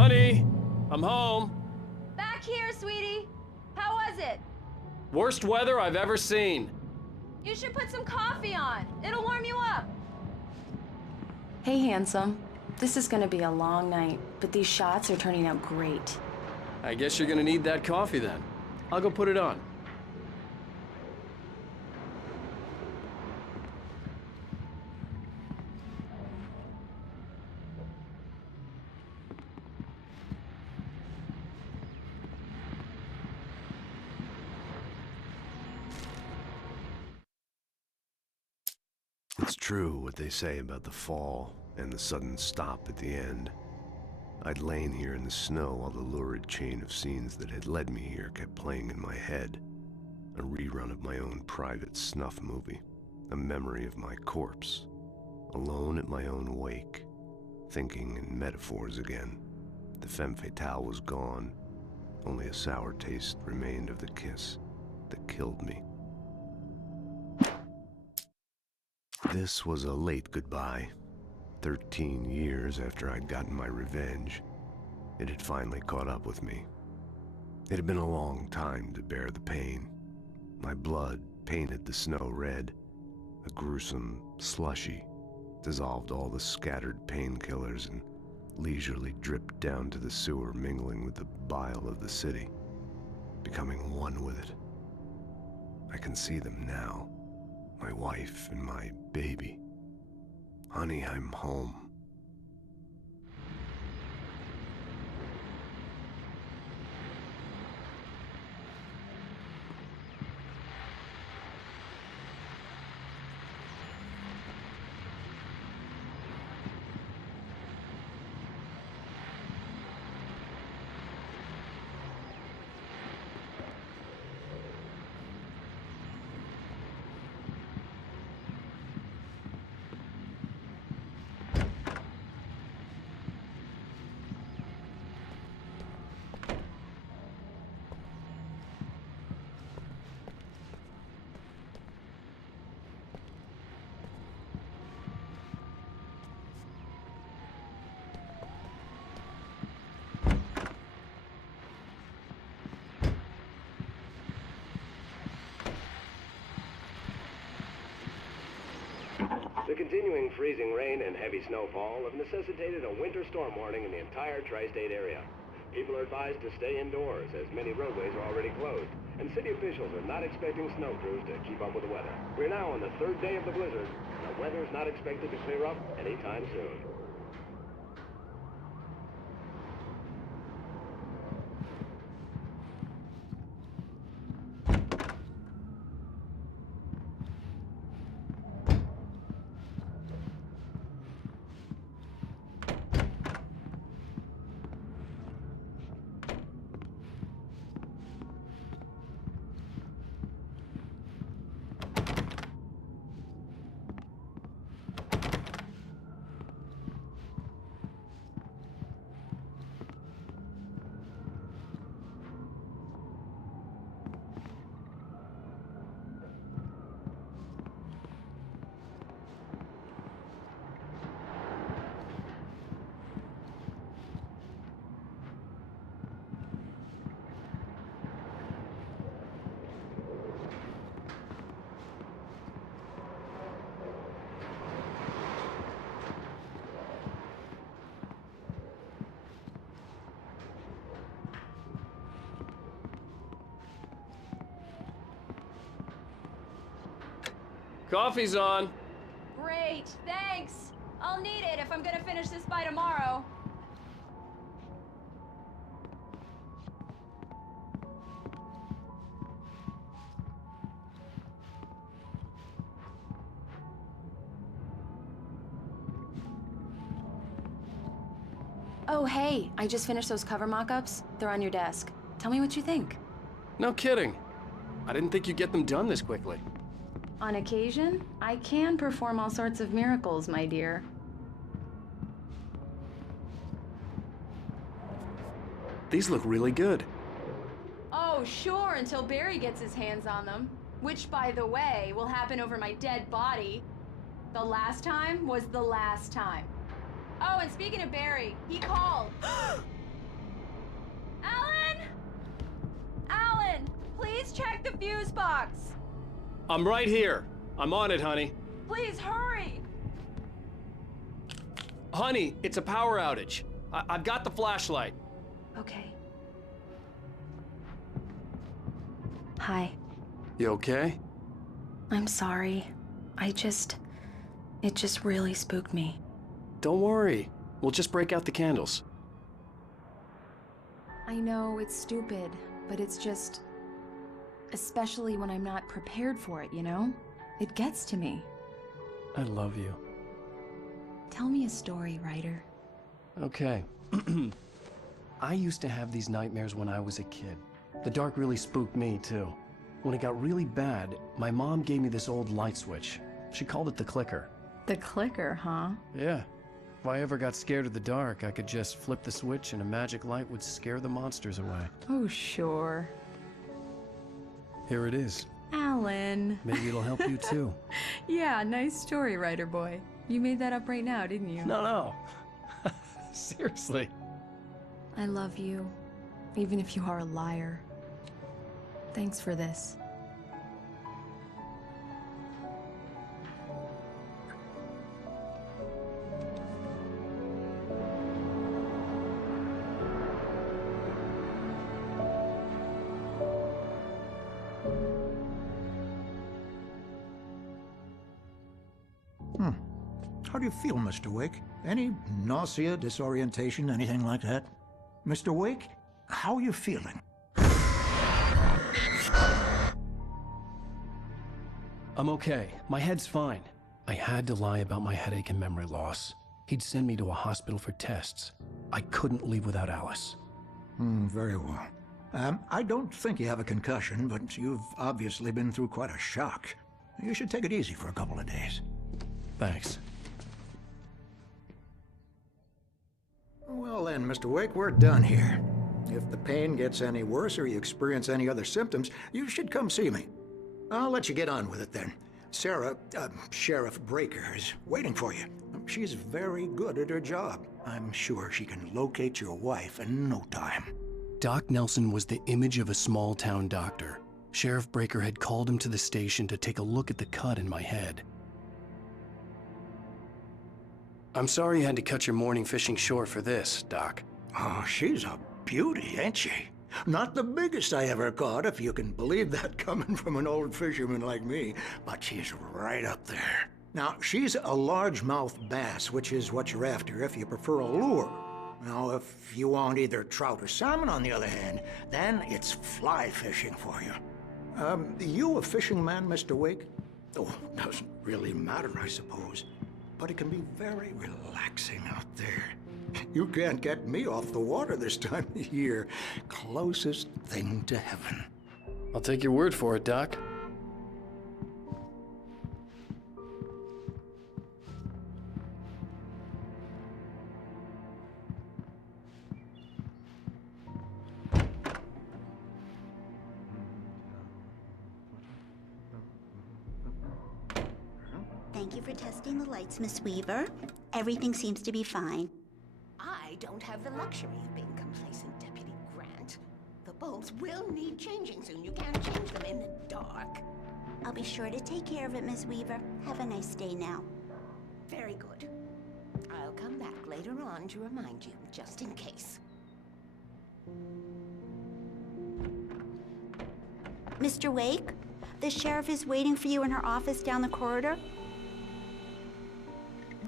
Honey, I'm home. Back here, sweetie. How was it? Worst weather I've ever seen. You should put some coffee on. It'll warm you up. Hey, handsome. This is gonna be a long night, but these shots are turning out great. I guess you're gonna need that coffee then. I'll go put it on. It's true what they say about the fall and the sudden stop at the end. I'd lain here in the snow while the lurid chain of scenes that had led me here kept playing in my head. A rerun of my own private snuff movie, a memory of my corpse, alone at my own wake, thinking in metaphors again. The femme fatale was gone. Only a sour taste remained of the kiss that killed me. This was a late goodbye. 13 years after I'd gotten my revenge, it had finally caught up with me. It had been a long time to bear the pain. My blood painted the snow red. A gruesome slushy dissolved all the scattered painkillers and leisurely dripped down to the sewer, mingling with the bile of the city, becoming one with it. I can see them now. My wife and my baby. Honey, I'm home. The continuing freezing rain and heavy snowfall have necessitated a winter storm warning in the entire tri-state area. People are advised to stay indoors as many roadways are already closed, and city officials are not expecting snow crews to keep up with the weather. We're now on the third day of the blizzard, and the weather's not expected to clear up anytime soon. Coffee's on. Great, thanks. I'll need it if I'm gonna finish this by tomorrow. Oh, hey, I just finished those cover mock-ups. They're on your desk. Tell me what you think. No kidding. I didn't think you'd get them done this quickly. On occasion, I can perform all sorts of miracles, my dear. These look really good. Oh, sure, until Barry gets his hands on them. Which, by the way, will happen over my dead body. The last time was the last time. Oh, and speaking of Barry, he called. Please check the fuse box. I'm right here. I'm on it, honey. Please hurry. Honey, it's a power outage. I've got the flashlight. Okay. Hi. You okay? I'm sorry. It just really spooked me. Don't worry. We'll just break out the candles. I know it's stupid, but it's just... Especially when I'm not prepared for it, you know? It gets to me. I love you. Tell me a story, writer. Okay. I used to have these nightmares when I was a kid. The dark really spooked me, too. When it got really bad, my mom gave me this old light switch. She called it the clicker. The clicker, huh? Yeah. If I ever got scared of the dark, I could just flip the switch and a magic light would scare the monsters away. Oh, sure. Here it is. Alan. Maybe it'll help you, too. Yeah, nice story, writer boy. You made that up right now, didn't you? No. Seriously. I love you, even if you are a liar. Thanks for this. How do you feel, Mr. Wake? Any nausea, disorientation, anything like that? Mr. Wake, how are you feeling? I'm okay. My head's fine. I had to lie about my headache and memory loss. He'd send me to a hospital for tests. I couldn't leave without Alice. Very well. I don't think you have a concussion, but you've obviously been through quite a shock. You should take it easy for a couple of days. Thanks. Well then, Mr. Wake, we're done here. If the pain gets any worse or you experience any other symptoms, you should come see me. I'll let you get on with it then. Sarah, Sheriff Breaker, is waiting for you. She's very good at her job. I'm sure she can locate your wife in no time. Doc Nelson was the image of a small-town doctor. Sheriff Breaker had called him to the station to take a look at the cut in my head. I'm sorry you had to cut your morning fishing short for this, Doc. Oh, she's a beauty, ain't she? Not the biggest I ever caught, if you can believe that coming from an old fisherman like me, but she's right up there. Now, she's a largemouth bass, which is what you're after if you prefer a lure. Now, if you want either trout or salmon, on the other hand, then it's fly fishing for you. You a fishing man, Mr. Wake? Oh, doesn't really matter, I suppose. But it can be very relaxing out there. You can't get me off the water this time of year. Closest thing to heaven. I'll take your word for it, Doc. Thank you for testing the lights, Miss Weaver. Everything seems to be fine. I don't have the luxury of being complacent, Deputy Grant. The bulbs will need changing soon. You can't change them in the dark. I'll be sure to take care of it, Miss Weaver. Have a nice day now. Very good. I'll come back later on to remind you, just in case. Mr. Wake, the sheriff is waiting for you in her office down the corridor.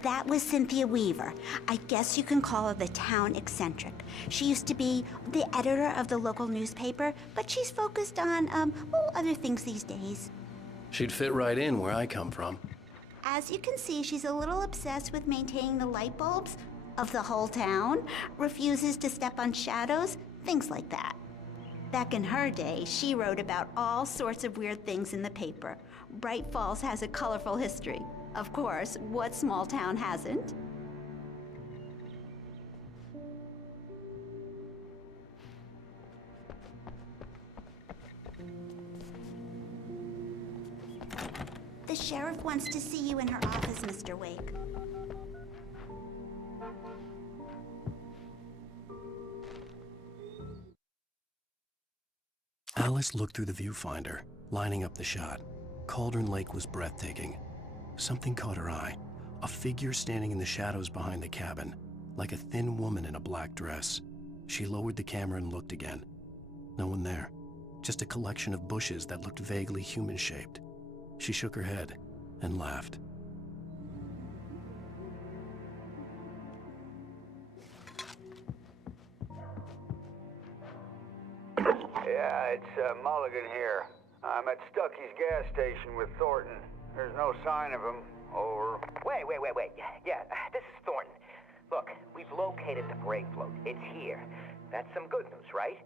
That was Cynthia Weaver. I guess you can call her the town eccentric. She used to be the editor of the local newspaper, but she's focused on, other things these days. She'd fit right in where I come from. As you can see, she's a little obsessed with maintaining the light bulbs of the whole town, refuses to step on shadows, things like that. Back in her day, she wrote about all sorts of weird things in the paper. Bright Falls has a colorful history. Of course, what small town hasn't? The sheriff wants to see you in her office, Mr. Wake. Alice Alice looked through the viewfinder, lining up the shot. Cauldron Lake was breathtaking. Something caught her eye. A figure standing in the shadows behind the cabin, like a thin woman in a black dress. She lowered the camera and looked again. No one there. Just a collection of bushes that looked vaguely human-shaped. She shook her head and laughed. Yeah, it's Mulligan here. I'm at Stucky's gas station with Thornton. There's no sign of him. Over. Wait. Yeah, this is Thornton. Look, we've located the brake float. It's here. That's some good news, right?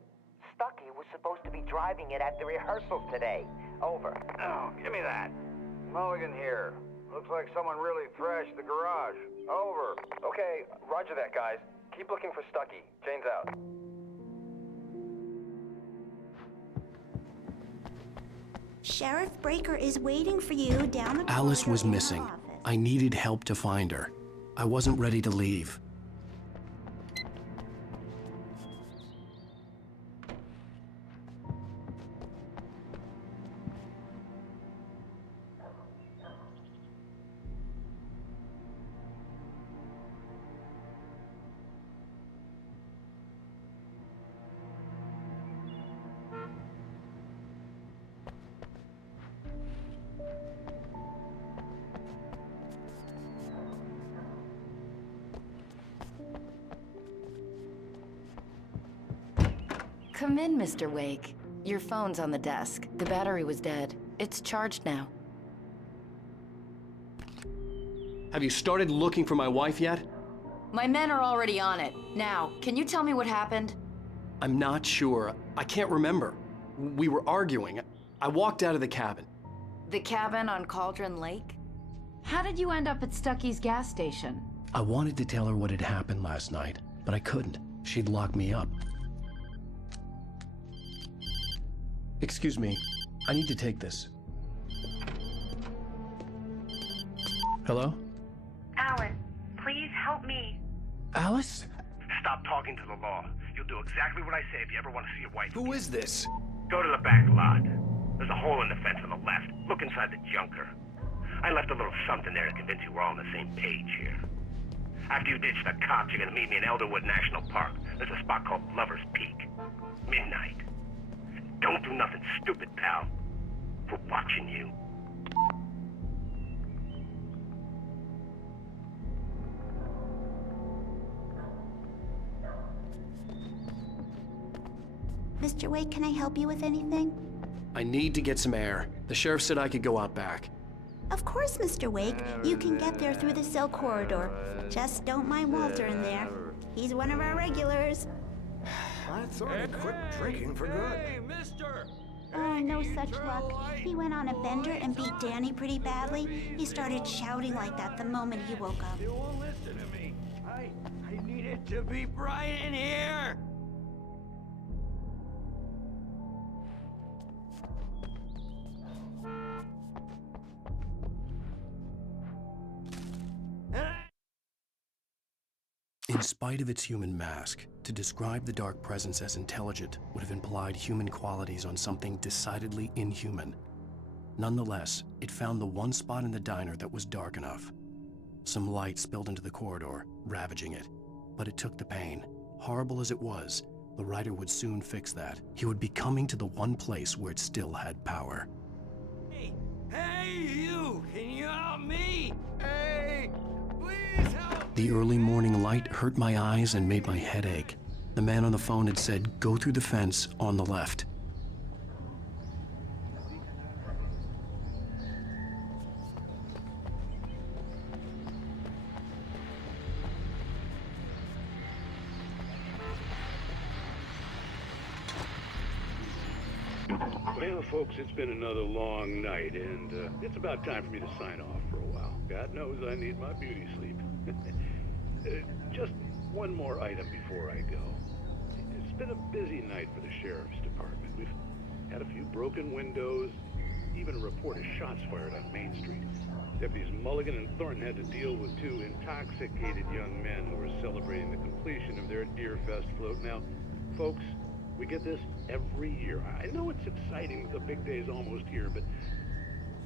Stucky was supposed to be driving it at the rehearsals today. Over. Oh, give me that. Mulligan here. Looks like someone really thrashed the garage. Over. Okay, roger that, guys. Keep looking for Stucky. Jane's out. Sheriff Breaker is waiting for you down the Alice corridor was in her missing. office. I needed help to find her. I wasn't ready to leave. Come in, Mr. Wake. Your phone's on the desk. The battery was dead. It's charged now. Have you started looking for my wife yet? My men are already on it. Now, can you tell me what happened? I'm not sure. I can't remember. We were arguing. I walked out of the cabin. The cabin on Cauldron Lake? How did you end up at Stucky's gas station? I wanted to tell her what had happened last night, but I couldn't. She'd lock me up. Excuse me. I need to take this. Hello? Alan, please help me. Alice? Stop talking to the law. You'll do exactly what I say if you ever want to see your wife. Who is this? Go to the back lot. There's a hole in the fence on the left. Look inside the junker. I left a little something there to convince you we're all on the same page here. After you ditch the cops, you're gonna meet me in Elderwood National Park. There's a spot called Lover's Peak. Midnight. Don't do nothing stupid, pal. We're watching you. Mr. Wake, can I help you with anything? I need to get some air. The sheriff said I could go out back. Of course, Mr. Wake. You can get there through the cell corridor. Just don't mind Walter in there. He's one of our regulars. I thought he'd quit drinking for good. Hey, mister! Oh, no such luck. He went on a bender and beat Danny pretty badly. He started shouting like that the moment he woke up. You won't listen to me. I need it to be bright in here. In spite of its human mask, to describe the dark presence as intelligent would have implied human qualities on something decidedly inhuman. Nonetheless, it found the one spot in the diner that was dark enough. Some light spilled into the corridor, ravaging it. But it took the pain. Horrible as it was, the writer would soon fix that. He would be coming to the one place where it still had power. Hey, you! Can you help me? Hey! Please help! The early morning light hurt my eyes and made my head ache. The man on the phone had said, "Go through the fence on the left." Well, folks, it's been another long night, and it's about time for me to sign off for a while. God knows I need my beauty sleep. Just one more item before I go. It's been a busy night for the sheriff's department. We've had a few broken windows, even a report of shots fired on Main Street. Deputies Mulligan and Thornton had to deal with two intoxicated young men who were celebrating the completion of their Deer Fest float. Now, folks, We get this every year. I know it's exciting that the big day is almost here, but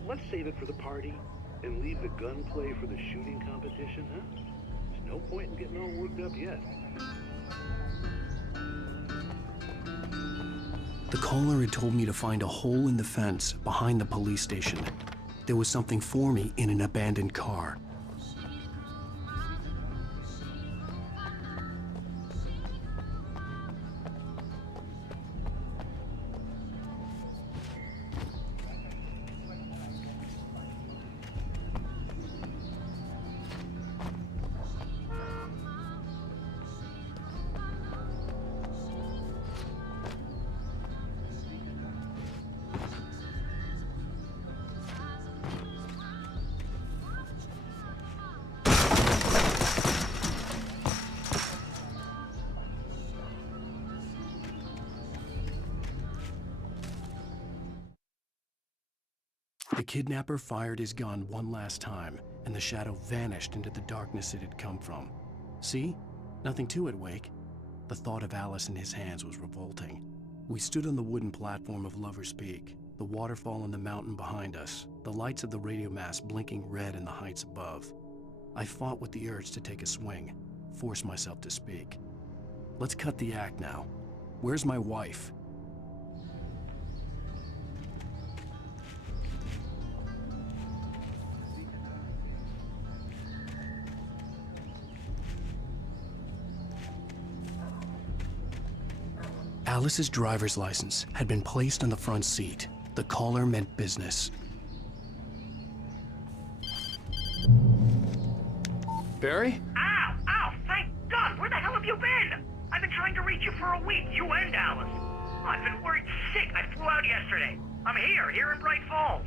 let's save it for the party and leave the gunplay for the shooting competition, huh? There's no point in getting all worked up yet. The caller had told me to find a hole in the fence behind the police station. There was something for me in an abandoned car. The kidnapper fired his gun one last time, and the shadow vanished into the darkness it had come from. See? Nothing to it, Wake. The thought of Alice in his hands was revolting. We stood on the wooden platform of Lover's Peak, the waterfall on the mountain behind us, the lights of the radio mast blinking red in the heights above. I fought with the urge to take a swing, force myself to speak. Let's cut the act now. Where's my wife? Alice's driver's license had been placed on the front seat. The caller meant business. Barry? Ow! Ow! Thank God! Where the hell have you been? I've been trying to reach you for a week, you and Alice. Oh, I've been worried sick. I flew out yesterday. I'm here in Bright Falls.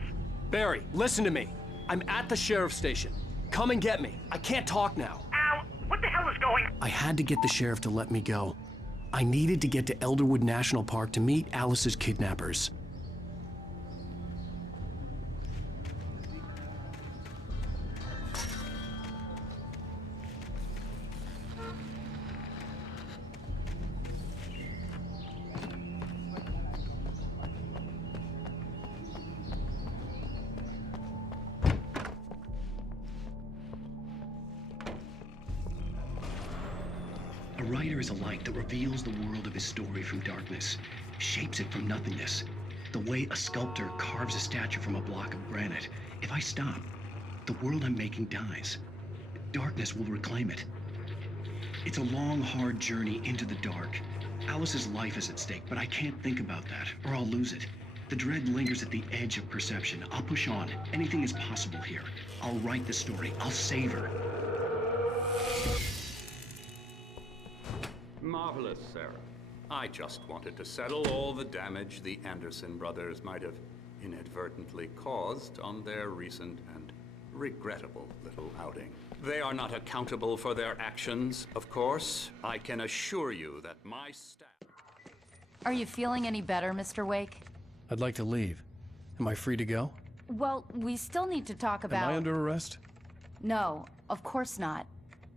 Barry, listen to me. I'm at the sheriff's station. Come and get me. I can't talk now. Ow! What the hell is going on? I had to get the sheriff to let me go. I needed to get to Elderwood National Park to meet Alice's kidnappers. A writer is a light that reveals the world of his story from darkness, shapes it from nothingness. The way a sculptor carves a statue from a block of granite. If I stop, the world I'm making dies. Darkness will reclaim it. It's a long, hard journey into the dark. Alice's life is at stake, but I can't think about that, or I'll lose it. The dread lingers at the edge of perception. I'll push on. Anything is possible here. I'll write the story. I'll save her. Marvelous, Sarah. I just wanted to settle all the damage the Anderson brothers might have inadvertently caused on their recent and regrettable little outing. They are not accountable for their actions, of course. I can assure you that my staff... Are you feeling any better, Mr. Wake? I'd like to leave. Am I free to go? Well, we still need to talk about... Am I under arrest? No, of course not.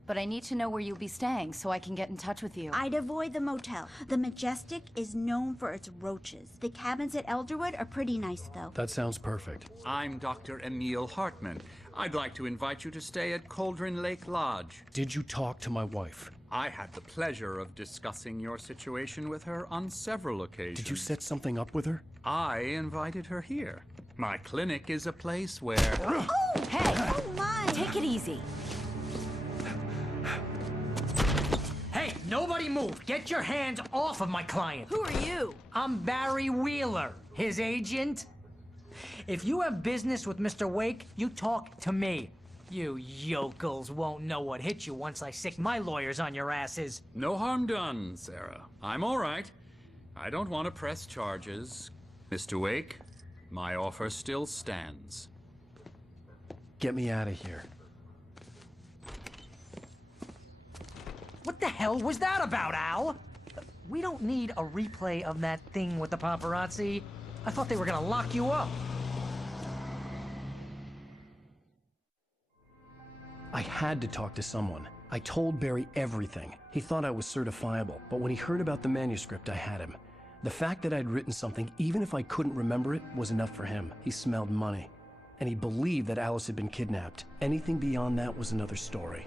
But I need to know where you'll be staying so I can get in touch with you. I'd avoid the motel. The Majestic is known for its roaches. The cabins at Elderwood are pretty nice, though. That sounds perfect. I'm Dr. Emil Hartman. I'd like to invite you to stay at Cauldron Lake Lodge. Did you talk to my wife? I had the pleasure of discussing your situation with her on several occasions. Did you set something up with her? I invited her here. My clinic is a place where... Oh! Hey! Oh, my! Take it easy. Hey, nobody move! Get your hands off of my client! Who are you? I'm Barry Wheeler, his agent. If you have business with Mr. Wake, you talk to me. You yokels won't know what hit you once I sick my lawyers on your asses. No harm done, Sarah. I'm all right. I don't want to press charges. Mr. Wake, my offer still stands. Get me out of here. What the hell was that about, Al? We don't need a replay of that thing with the paparazzi. I thought they were gonna lock you up. I had to talk to someone. I told Barry everything. He thought I was certifiable, but when he heard about the manuscript, I had him. The fact that I'd written something, even if I couldn't remember it, was enough for him. He smelled money. And he believed that Alice had been kidnapped. Anything beyond that was another story.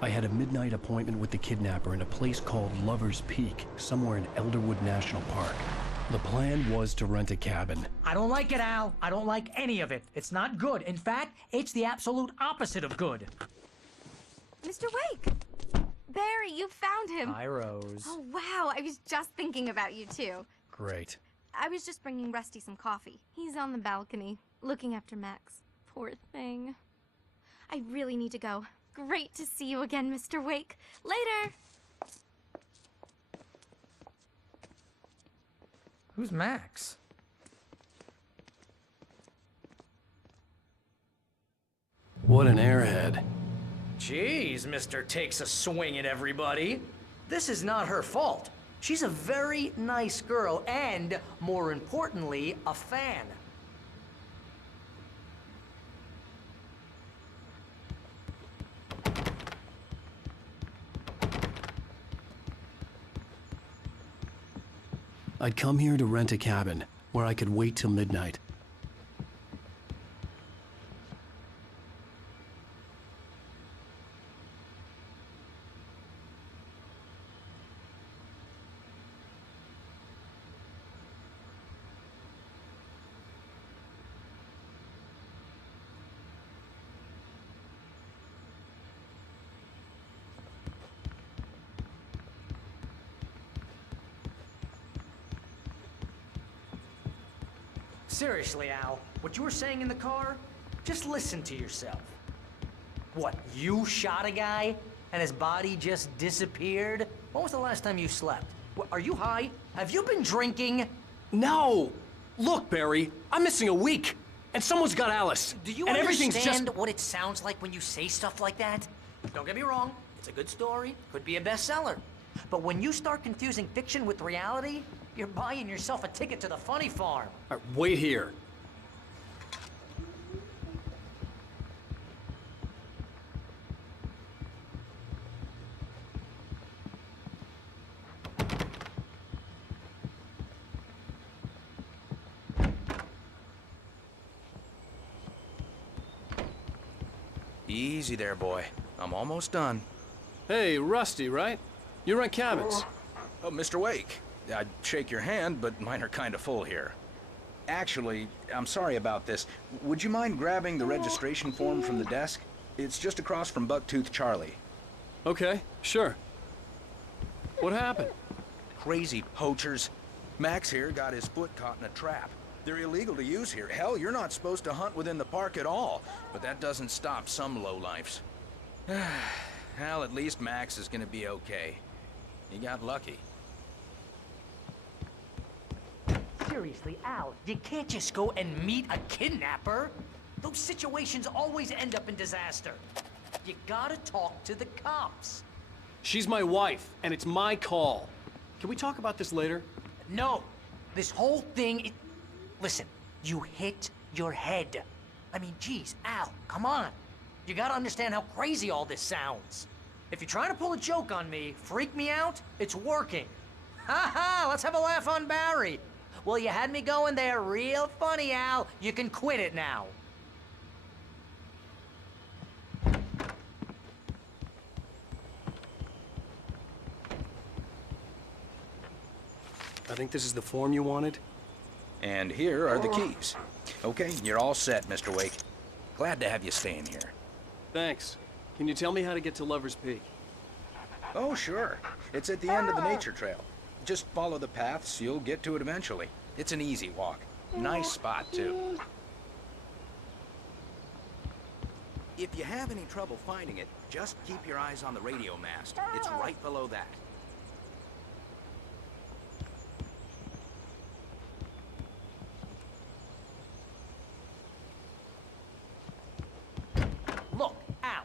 I had a midnight appointment with the kidnapper in a place called Lover's Peak, somewhere in Elderwood National Park. The plan was to rent a cabin. I don't like it, Al. I don't like any of it. It's not good. In fact, it's the absolute opposite of good. Mr. Wake! Barry, you found him. Hi, Rose. Oh, wow. I was just thinking about you, too. Great. I was just bringing Rusty some coffee. He's on the balcony, looking after Max. Poor thing. I really need to go. Great to see you again, Mr. Wake. Later! Who's Max? What an airhead. Jeez, Mr. Takes a swing at everybody. This is not her fault. She's a very nice girl and, more importantly, a fan. I'd come here to rent a cabin, where I could wait till midnight. Seriously, Al, what you were saying in the car, just listen to yourself. What, you shot a guy and his body just disappeared? When was the last time you slept? What, are you high? Have you been drinking? No! Look, Barry, I'm missing a week, and someone's got Alice. Do you and everything's understand just... what it sounds like when you say stuff like that? Don't get me wrong, it's a good story, could be a bestseller. But when you start confusing fiction with reality, you're buying yourself a ticket to the funny farm. All right, wait here. Easy there, boy. I'm almost done. Hey, Rusty, right? You rent cabins. Oh, Mr. Wake. I'd shake your hand, but mine are kind of full here. Actually, I'm sorry about this. Would you mind grabbing the registration form from the desk? It's just across from Bucktooth Charlie. Okay, sure. What happened? Crazy poachers. Max here got his foot caught in a trap. They're illegal to use here. Hell, you're not supposed to hunt within the park at all. But that doesn't stop some lowlifes. Well, at least Max is gonna be okay. He got lucky. Seriously, Al, you can't just go and meet a kidnapper. Those situations always end up in disaster. You gotta talk to the cops. She's my wife, and it's my call. Can we talk about this later? No, this whole thing, listen, you hit your head. I mean, geez, Al, come on. You gotta understand how crazy all this sounds. If you're trying to pull a joke on me, freak me out, it's working. Ha ha, let's have a laugh on Barry. Well, you had me going there real funny, Al. You can quit it now. I think this is the form you wanted. And here are the keys. Okay, you're all set, Mr. Wake. Glad to have you staying here. Thanks. Can you tell me how to get to Lover's Peak? Oh, sure. It's at the end of the nature trail. Just follow the paths, you'll get to it eventually. It's an easy walk. Nice spot, too. If you have any trouble finding it, just keep your eyes on the radio mast. It's right below that. Look, Al,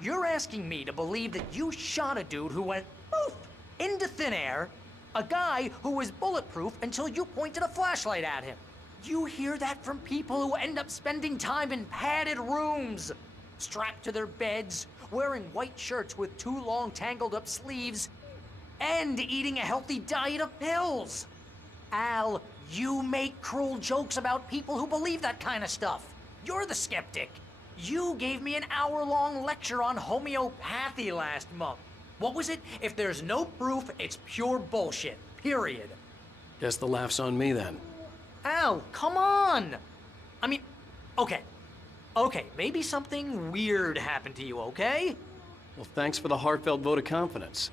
you're asking me to believe that you shot a dude who went poof into thin air, a guy who was bulletproof until you pointed a flashlight at him. You hear that from people who end up spending time in padded rooms, strapped to their beds, wearing white shirts with too long tangled up sleeves, and eating a healthy diet of pills. Al, you make cruel jokes about people who believe that kind of stuff. You're the skeptic. You gave me an hour-long lecture on homeopathy last month. What was it? If there's no proof, it's pure bullshit. Period. Guess the laugh's on me then. Al, come on! I mean, okay. Okay, maybe something weird happened to you, okay? Well, thanks for the heartfelt vote of confidence.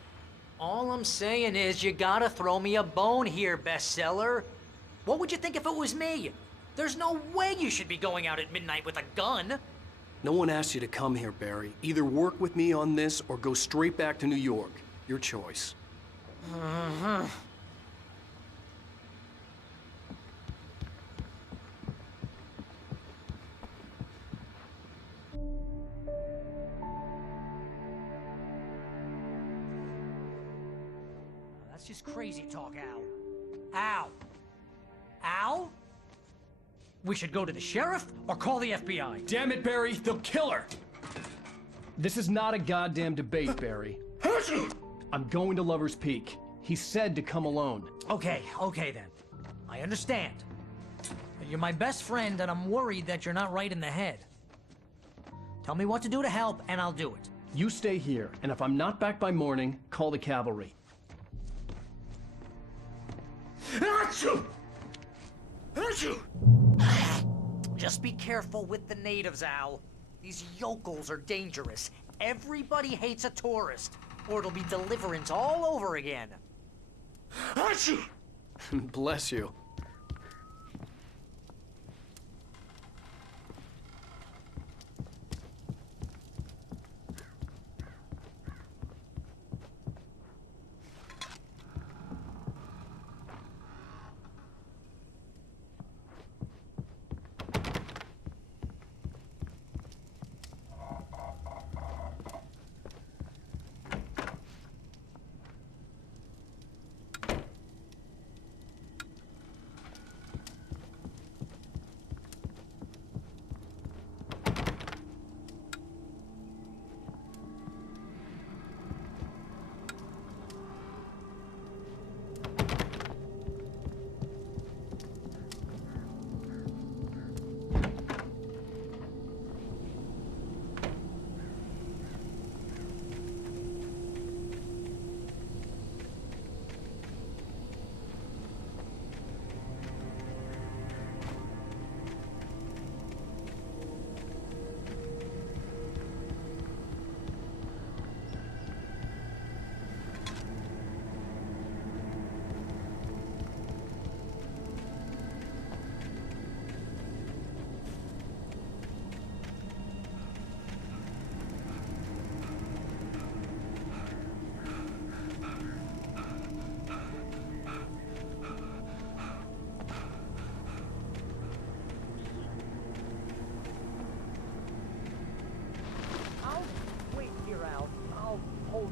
All I'm saying is you gotta throw me a bone here, bestseller. What would you think if it was me? There's no way you should be going out at midnight with a gun. No one asked you to come here, Barry. Either work with me on this or go straight back to New York. Your choice. That's just crazy talk, Al. Al? Al? We should go to the sheriff or call the FBI. Damn it, Barry, they'll kill her! This is not a goddamn debate, Barry. I'm going to Lover's Peak. He said to come alone. Okay then. I understand. You're my best friend, and I'm worried that you're not right in the head. Tell me what to do to help, and I'll do it. You stay here, and if I'm not back by morning, call the cavalry. Achoo! Achoo! Just be careful with the natives, Al. These yokels are dangerous. Everybody hates a tourist, or it'll be Deliverance all over again. Achoo! Bless you.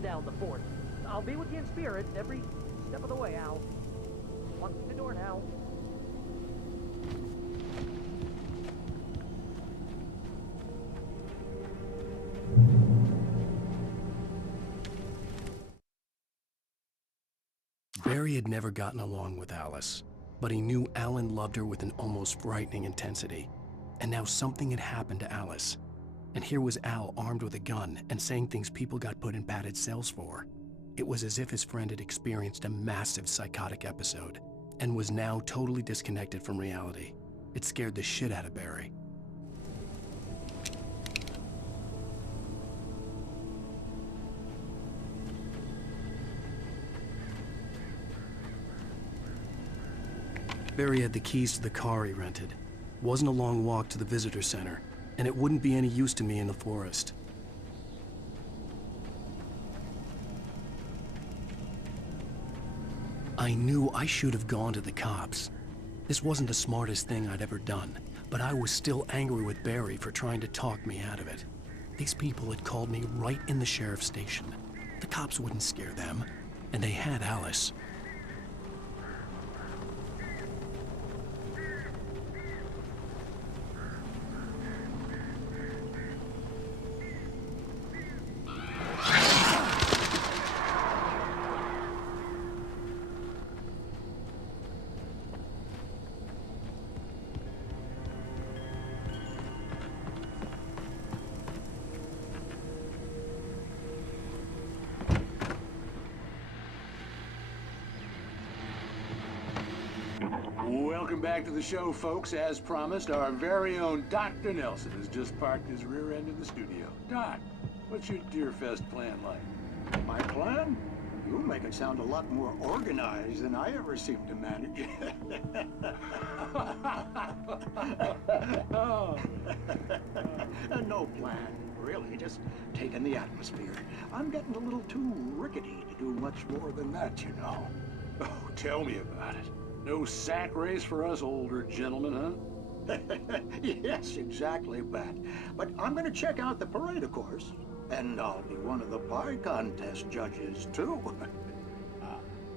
Down the fort. I'll be with you in spirit every step of the way, Al. Lock the door now. Barry had never gotten along with Alice, but he knew Alan loved her with an almost frightening intensity. And now something had happened to Alice. And here was Al armed with a gun and saying things people got put in padded cells for. It was as if his friend had experienced a massive psychotic episode and was now totally disconnected from reality. It scared the shit out of Barry. Barry had the keys to the car he rented. Wasn't a long walk to the visitor center, and it wouldn't be any use to me in the forest. I knew I should have gone to the cops. This wasn't the smartest thing I'd ever done, but I was still angry with Barry for trying to talk me out of it. These people had called me right in the sheriff's station. The cops wouldn't scare them, and they had Alice. Welcome back to the show, folks. As promised, our very own Dr. Nelson has just parked his rear end in the studio. Doc, what's your Deerfest plan like? My plan? You make it sound a lot more organized than I ever seem to manage. Oh. No plan, really. Just taking the atmosphere. I'm getting a little too rickety to do much more than that, you know. Oh, tell me about it. No sack race for us older gentlemen, huh? Yes, exactly, Pat. But I'm going to check out the parade, of course. And I'll be one of the pie contest judges, too.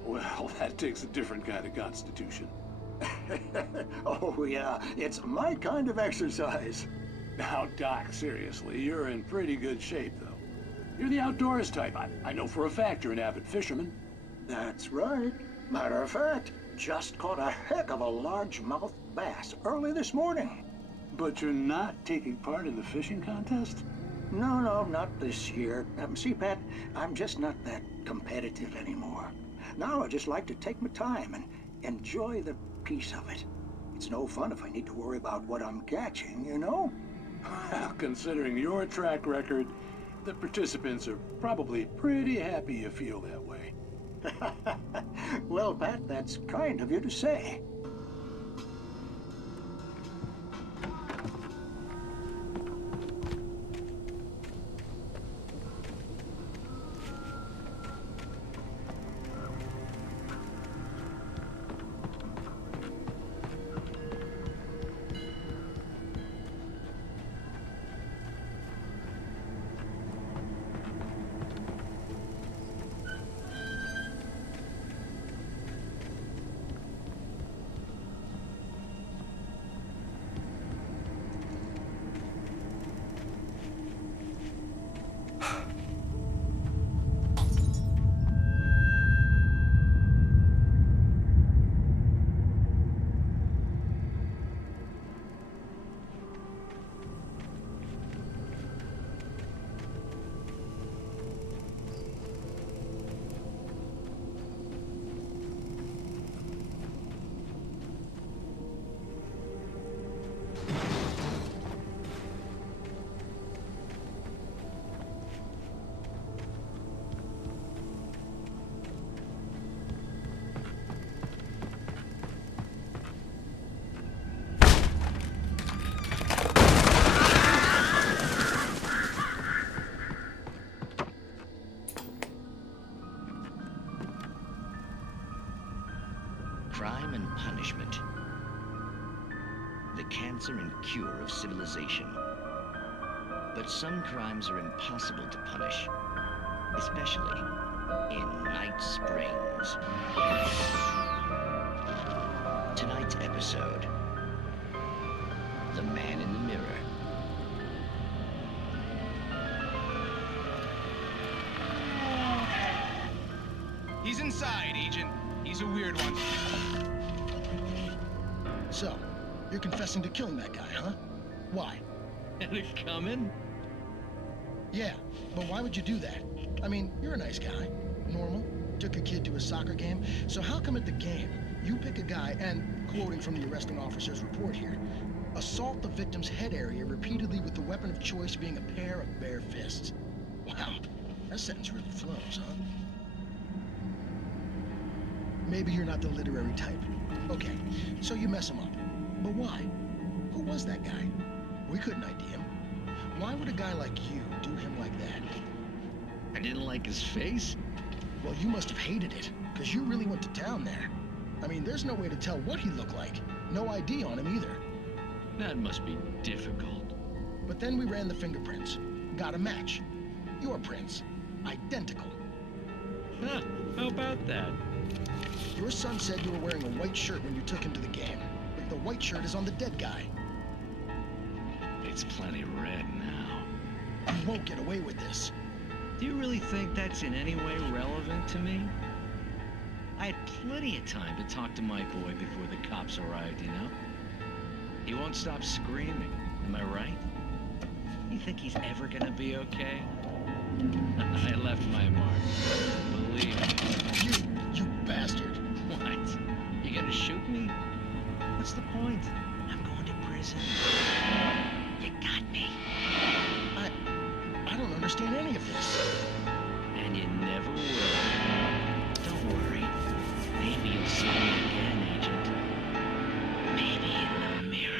Well, that takes a different kind of constitution. Oh, yeah. It's my kind of exercise. Now, Doc, seriously, you're in pretty good shape, though. You're the outdoors type. I know for a fact you're an avid fisherman. That's right. Matter of fact, just caught a heck of a largemouth bass early this morning. But you're not taking part in the fishing contest? No, not this year. See, Pat, I'm just not that competitive anymore. Now I just like to take my time and enjoy the peace of it. It's no fun if I need to worry about what I'm catching, you know? Well, considering your track record, the participants are probably pretty happy you feel that way. Well, Pat, that's kind of you to say. Crime and punishment. The cancer and cure of civilization. But some crimes are impossible to punish, especially in Night Springs. Tonight's episode, The Man in the Mirror. He's inside, Agent. He's a weird one. So, you're confessing to killing that guy, huh? Why? Had it coming? Yeah, but why would you do that? I mean, you're a nice guy. Normal. Took a kid to a soccer game. So how come at the game, you pick a guy and, quoting from the arresting officer's report here, assault the victim's head area repeatedly with the weapon of choice being a pair of bare fists? Wow, that sentence really flows, huh? Maybe you're not the literary type. Okay, so you mess him up. But why? Who was that guy? We couldn't ID him. Why would a guy like you do him like that? I didn't like his face? Well, you must have hated it, because you really went to town there. I mean, there's no way to tell what he looked like. No ID on him either. That must be difficult. But then we ran the fingerprints. Got a match. Your prints. Identical. Huh, how about that? Your son said you were wearing a white shirt when you took him to the game. But the white shirt is on the dead guy. It's plenty red now. You won't get away with this. Do you really think that's in any way relevant to me? I had plenty of time to talk to my boy before the cops arrived, you know? He won't stop screaming, am I right? You think he's ever gonna be okay? I left my mark. Believe me. You bastard. What? You gonna shoot me? What's the point? I'm going to prison. You got me. I don't understand any of this. And you never will. Don't worry. Maybe you'll see me again, Agent. Maybe in the mirror.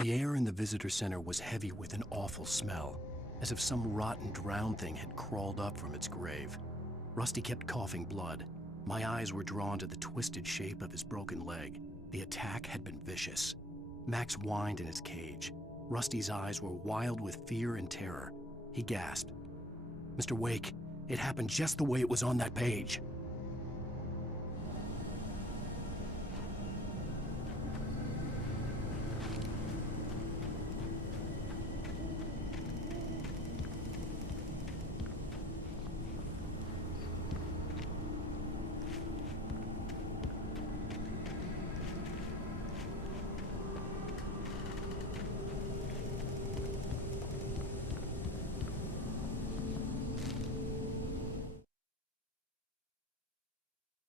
The air in the visitor center was heavy with an awful smell, as if some rotten drowned thing had crawled up from its grave. Rusty kept coughing blood. My eyes were drawn to the twisted shape of his broken leg. The attack had been vicious. Max whined in his cage. Rusty's eyes were wild with fear and terror. He gasped. "Mr. Wake, it happened just the way it was on that page."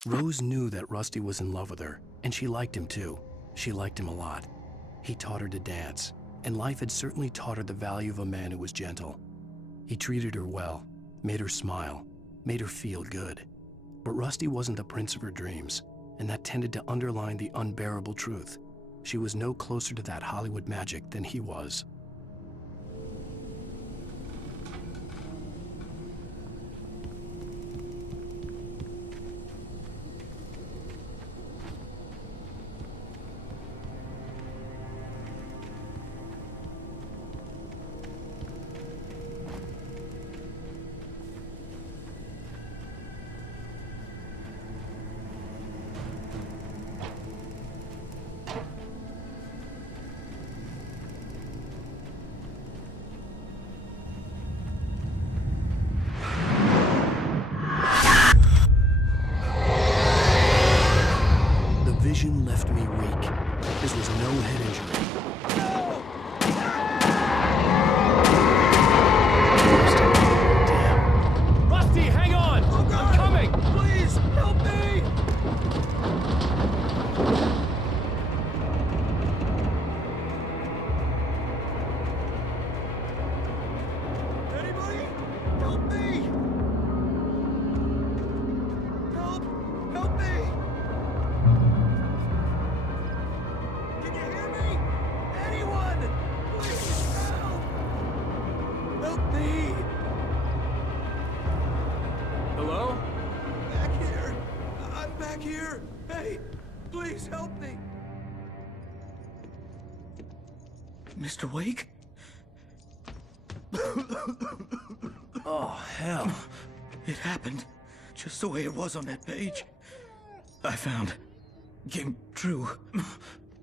Rose knew that Rusty was in love with her, and she liked him too. She liked him a lot. He taught her to dance, and life had certainly taught her the value of a man who was gentle. He treated her well, made her smile, made her feel good. But Rusty wasn't the prince of her dreams, and that tended to underline the unbearable truth. She was no closer to that Hollywood magic than he was. Vision left me weak. This was no head injury. Damn. Rusty, hang on! Oh, I'm coming! Please, help me! Anybody? Help me! Help! Help me! here! Hey, please help me! Mr. Wake? Oh, hell. It happened just the way it was on that page. I found. Came true.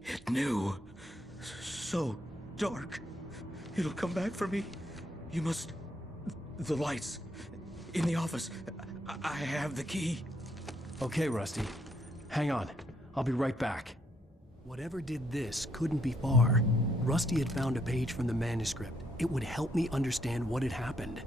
It knew. So dark. It'll come back for me. You must... The lights. In the office. I have the key. Okay, Rusty. Hang on. I'll be right back. Whatever did this couldn't be far. Rusty had found a page from the manuscript. It would help me understand what had happened.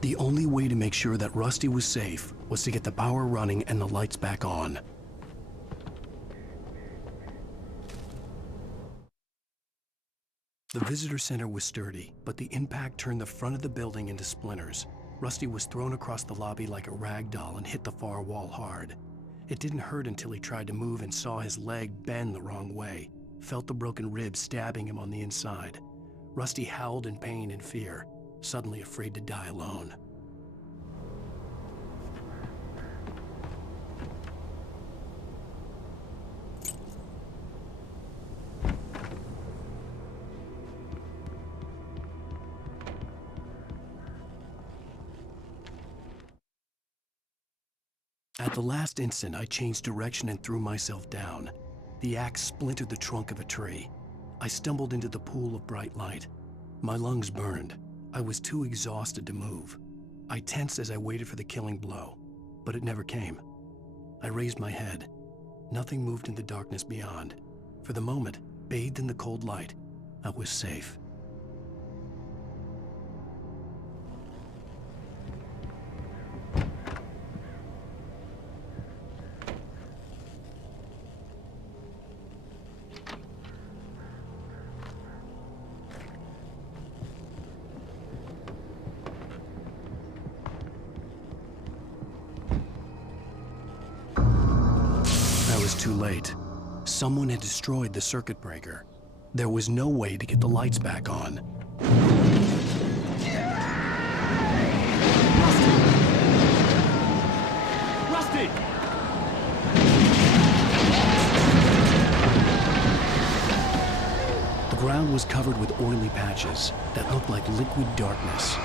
The only way to make sure that Rusty was safe was to get the power running and the lights back on. The visitor center was sturdy, but the impact turned the front of the building into splinters. Rusty was thrown across the lobby like a rag doll and hit the far wall hard. It didn't hurt until he tried to move and saw his leg bend the wrong way, felt the broken rib stabbing him on the inside. Rusty howled in pain and fear, suddenly afraid to die alone. At the last instant, I changed direction and threw myself down. The axe splintered the trunk of a tree. I stumbled into the pool of bright light. My lungs burned. I was too exhausted to move. I tensed as I waited for the killing blow, but it never came. I raised my head. Nothing moved in the darkness beyond. For the moment, bathed in the cold light, I was safe. Too late. Someone had destroyed the circuit breaker. There was no way to get the lights back on. Rusty! The ground was covered with oily patches that looked like liquid darkness.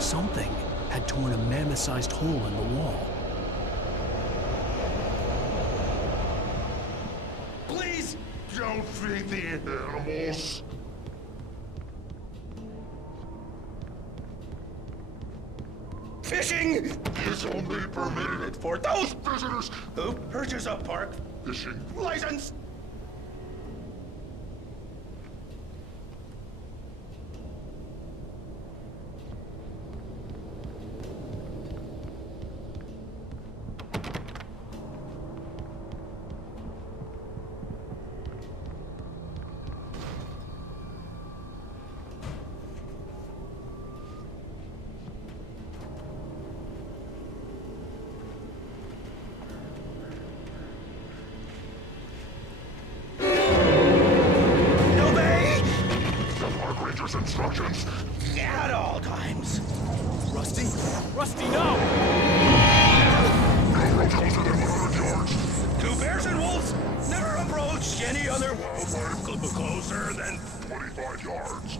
Something had torn a mammoth-sized hole in the wall. Please don't feed the animals. Fishing is only permitted for those visitors who purchase a park fishing license. against... At all times. Rusty? Rusty, no! You're approaching within 100 yards. Two bears and wolves never approached any other Wildlife closer than 25 yards.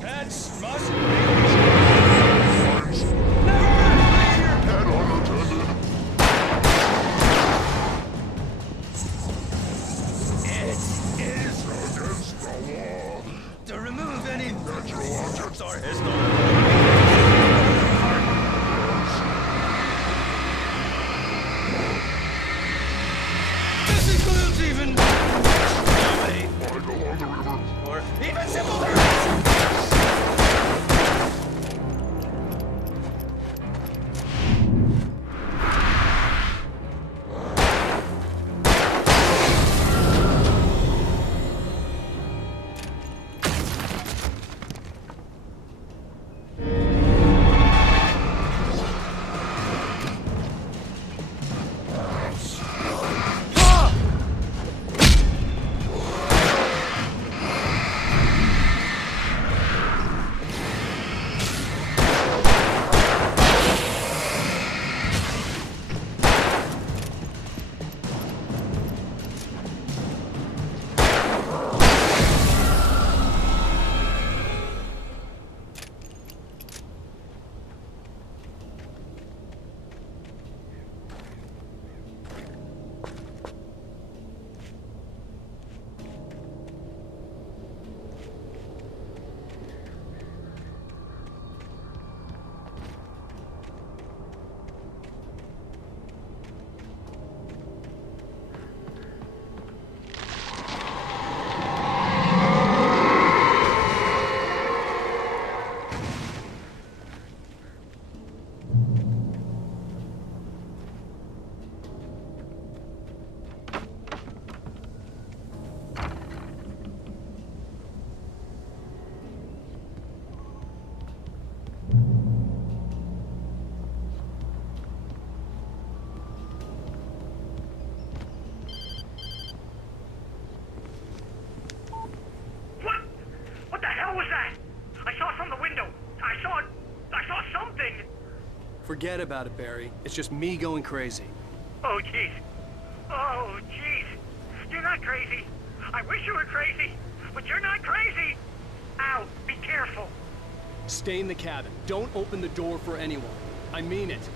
pets must Times. Head unattended. It is Against the law. to remove any Natural objects or historical. This includes even comedy Like along the river. or even simple terms. What the hell was that? I saw from the window. I saw something. Forget about it, Barry. It's just me going crazy. Oh, jeez. Oh, jeez. You're not crazy. I wish you were crazy, but you're not crazy. Ow, be careful. Stay in the cabin. Don't open the door for anyone. I mean it.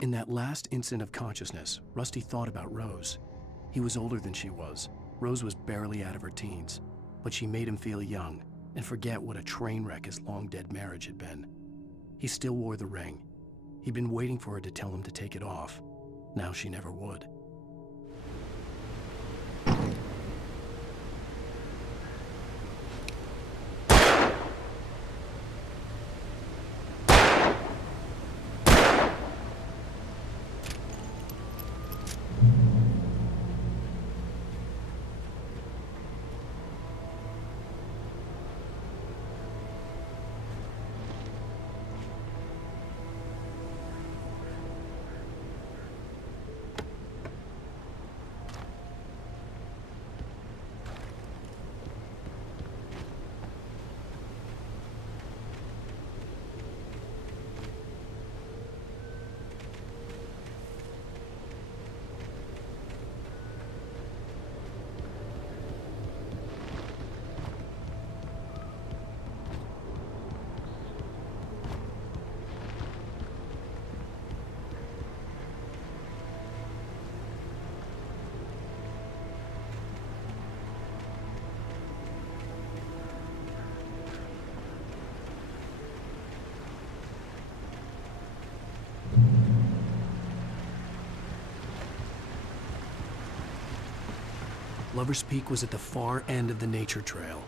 In that last instant of consciousness, Rusty thought about Rose. He was older than she was. Rose was barely out of her teens, but she made him feel young and forget what a train wreck his long-dead marriage had been. He still wore the ring. He'd been waiting for her to tell him to take it off. Now she never would. Lover's Peak was at the far end of the nature trail.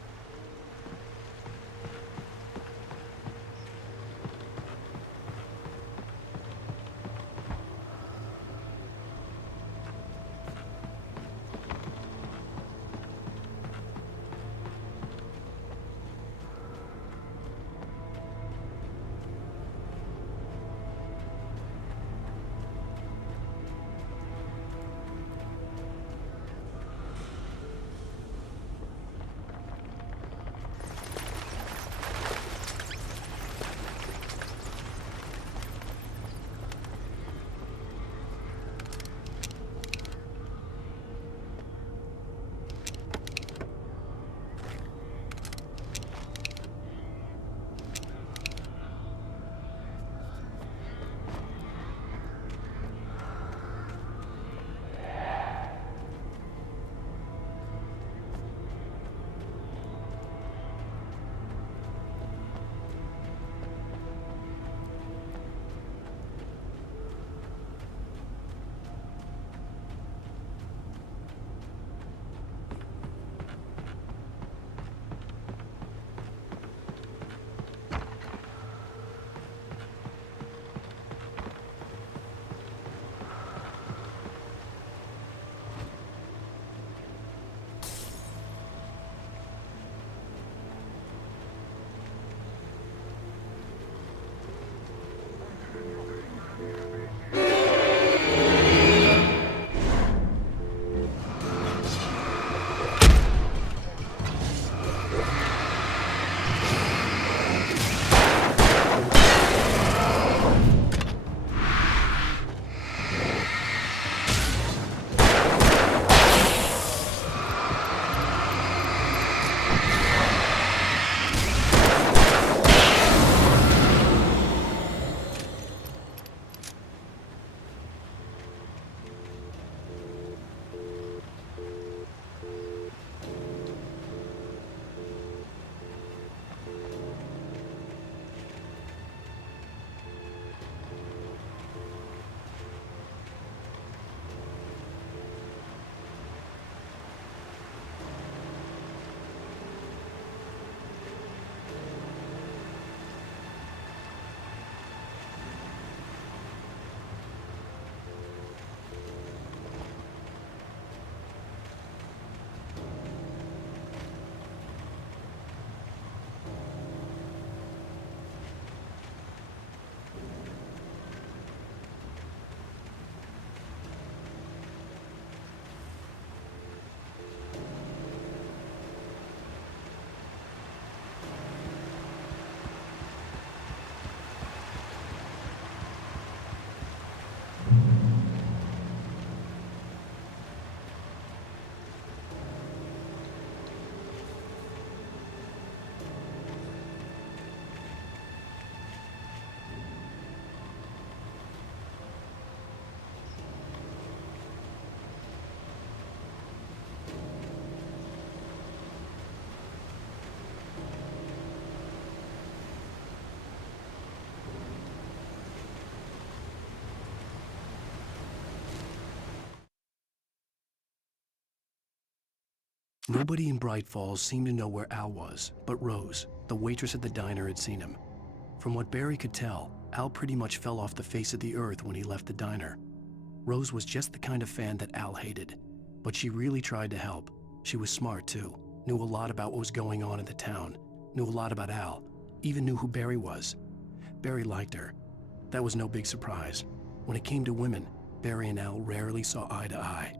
Nobody in Bright Falls seemed to know where Al was, but Rose, the waitress at the diner, had seen him. From what Barry could tell, Al pretty much fell off the face of the earth when he left the diner. Rose was just the kind of fan that Al hated, but she really tried to help. She was smart too, knew a lot about what was going on in the town, knew a lot about Al, even knew who Barry was. Barry liked her. That was no big surprise. When it came to women, Barry and Al rarely saw eye to eye.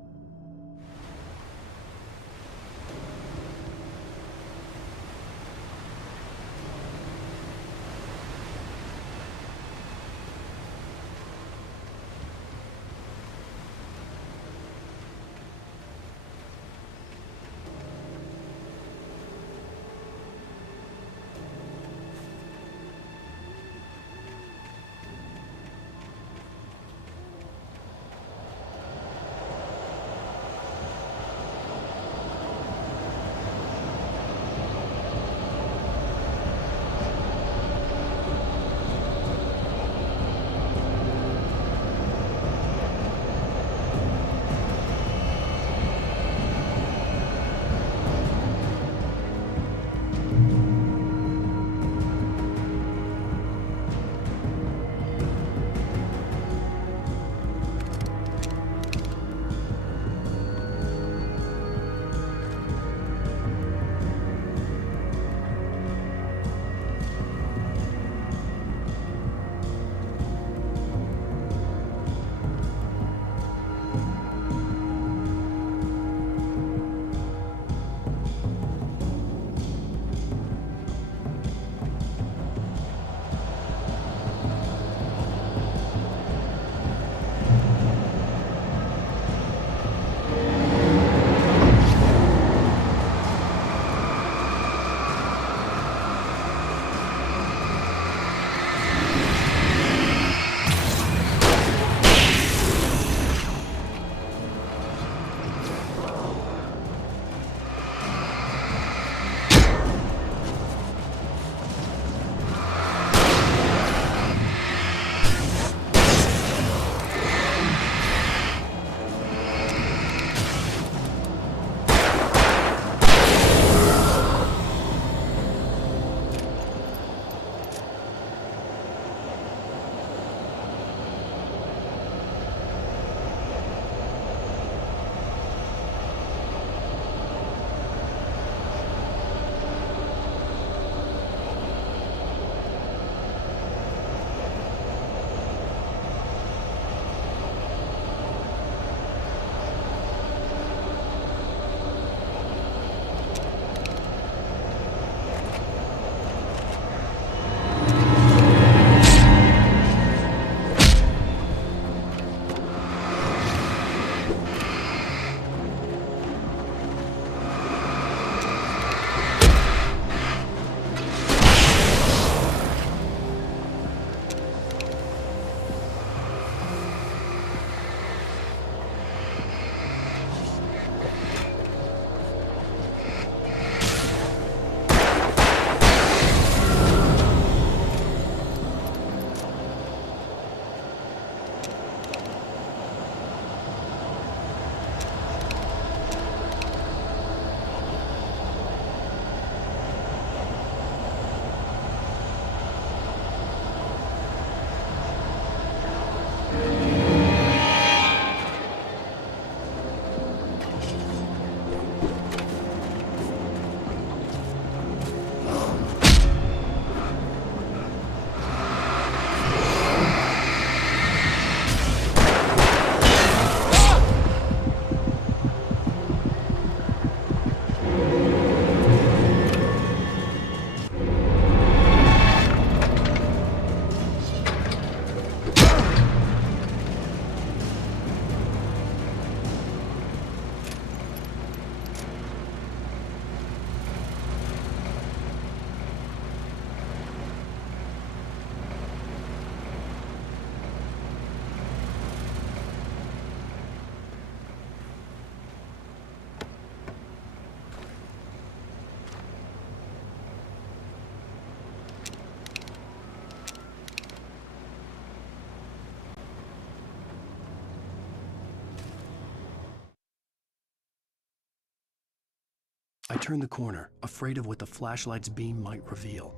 turned the corner, afraid of what the flashlight's beam might reveal.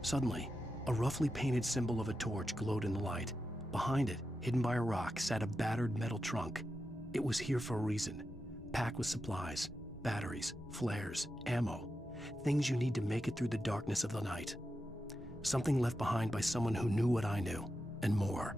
Suddenly, a roughly painted symbol of a torch glowed in the light. Behind it, hidden by a rock, sat a battered metal trunk. It was here for a reason, packed with supplies, batteries, flares, ammo, things you need to make it through the darkness of the night. Something left behind by someone who knew what I knew, and more.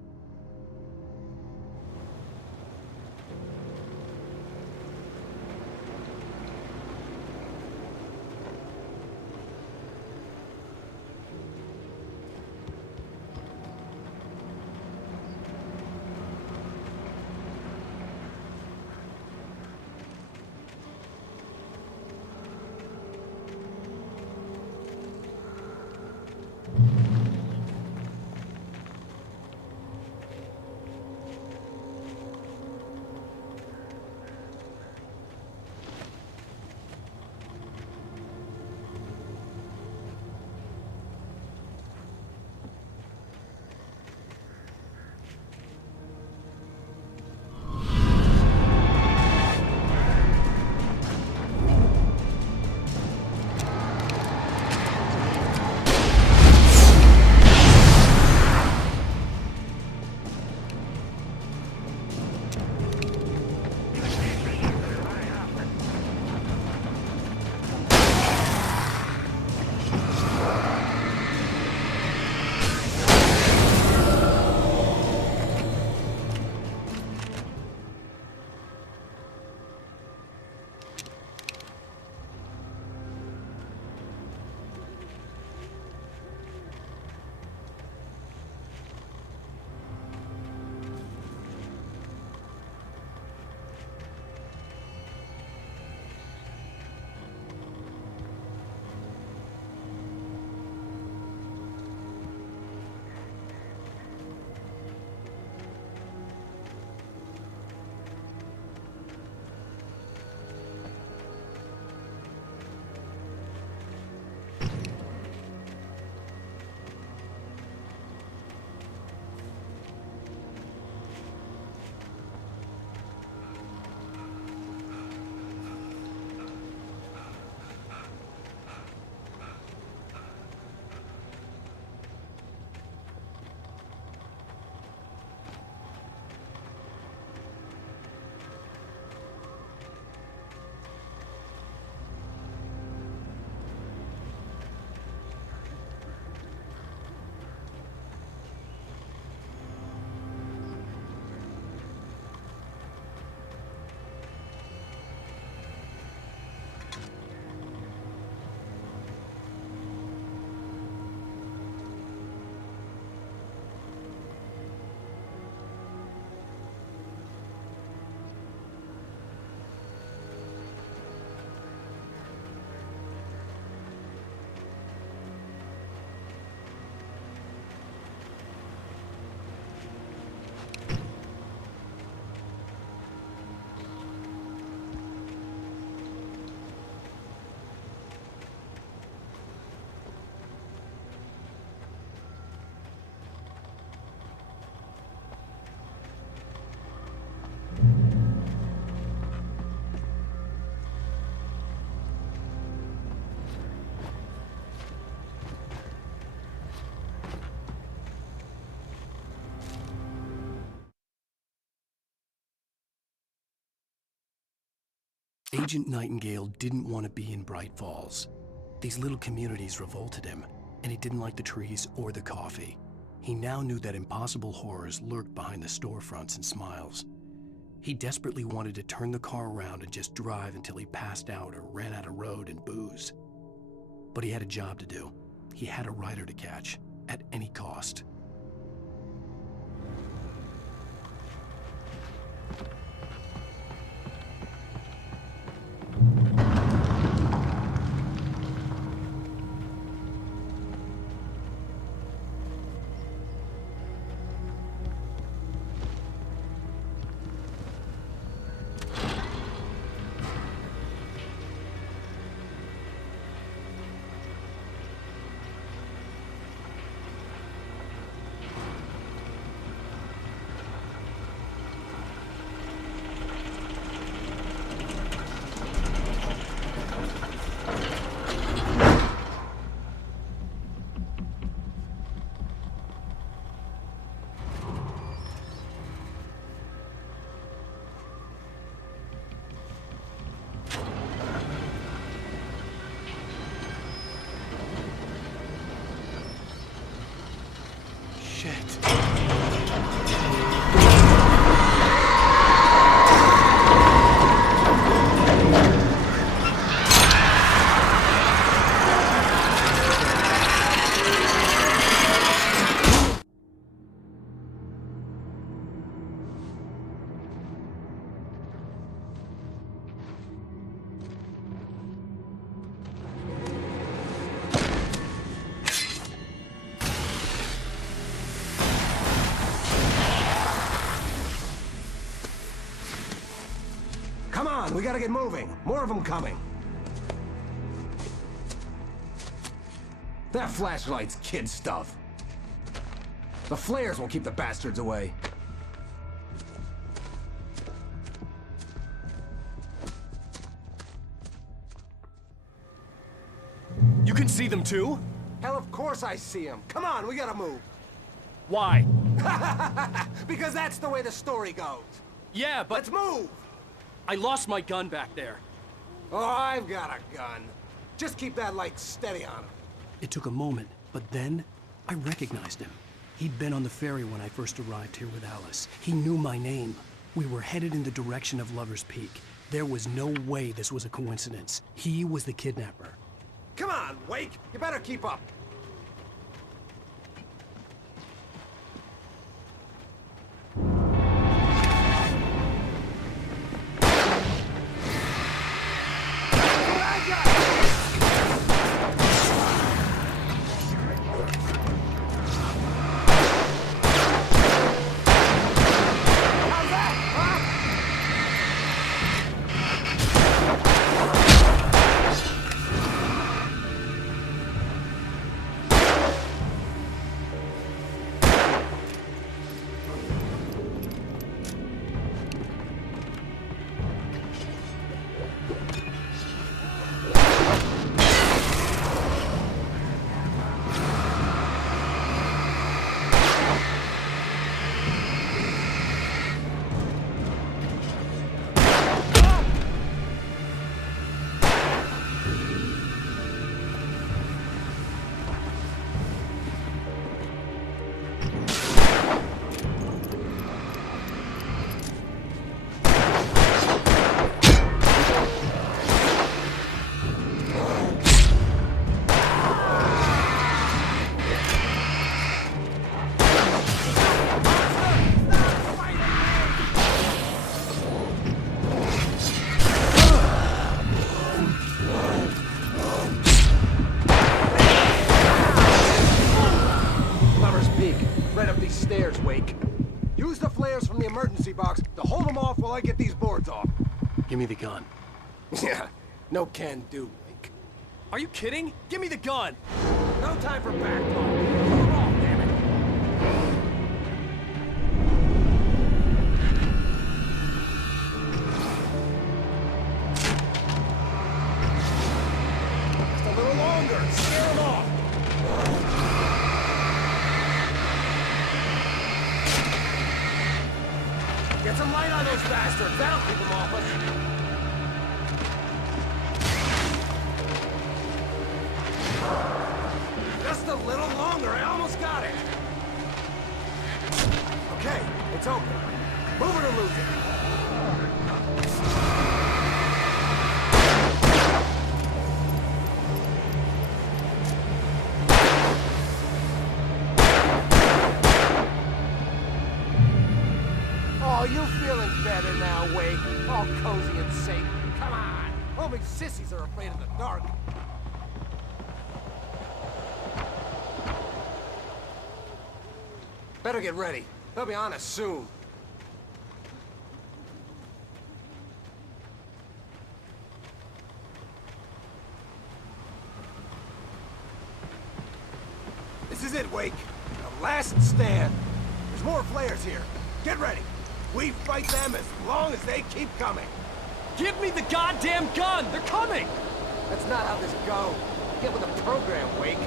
Agent Nightingale didn't want to be in Bright Falls. These little communities revolted him, and he didn't like the trees or the coffee. He now knew that impossible horrors lurked behind the storefronts and smiles. He desperately wanted to turn the car around and just drive until he passed out or ran out of road and booze. But he had a job to do. He had a rider to catch, at any cost. Shit. Come on, we gotta get moving. More of them coming. That flashlight's kid stuff. The flares will keep the bastards away. You can see them too? Hell, of course I see them. Come on, we gotta move. Why? Because that's the way the story goes. Yeah, but... Let's move! I lost my gun back there. Oh, I've got a gun. Just keep that light steady on him. It took a moment, but then I recognized him. He'd been on the ferry when I first arrived here with Alice. He knew my name. We were headed in the direction of Lover's Peak. There was no way this was a coincidence. He was the kidnapper. Come on, Wake! You better keep up. Box to hold them off while I get these boards off. Give me the gun. Yeah, no can do, Wake. Are you kidding? Give me the gun! No time for back talk. Pull them off, damn it! Just a little longer. Scare them off. Get some light on those bastards. That'll keep them off us. Just a little longer. I almost got it. Okay, it's open. Move it or lose it. Oh, you feeling better now, Wake? All cozy and safe. Come on. Only sissies are afraid of the dark. Better get ready. They'll be on us soon. This is it, Wake. The last stand. There's more flares here. Get ready. We fight them as long as they keep coming. Give me the goddamn gun! They're coming! That's not how this goes. Get with the program, Wake.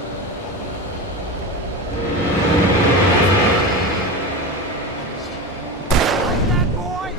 Like that, boy!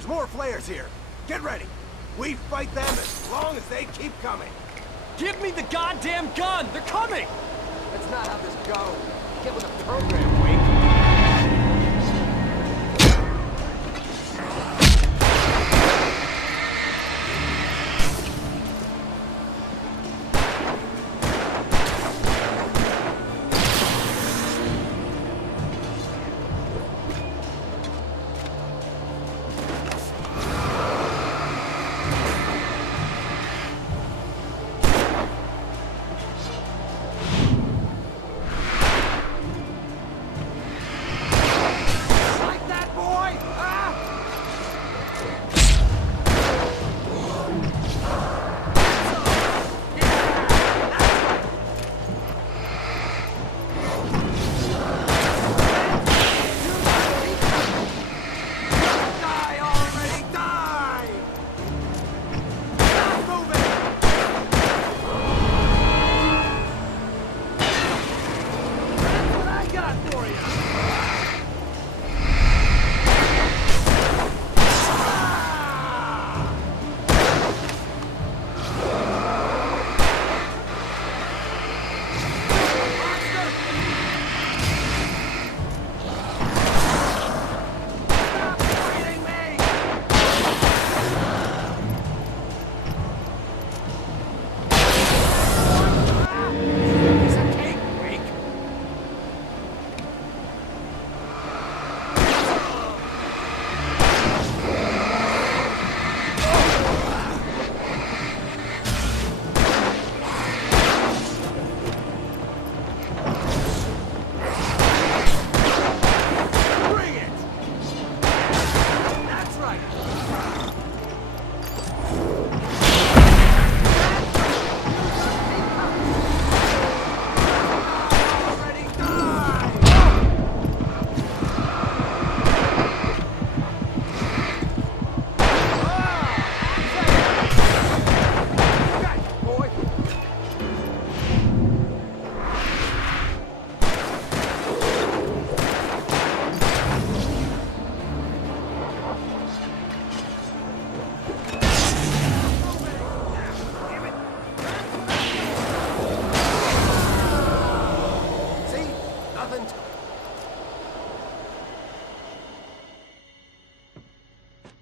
There's more flares here. Get ready. We fight them as long as they keep coming. Give me the goddamn gun! They're coming! That's not how this goes. Get with the program, Wake.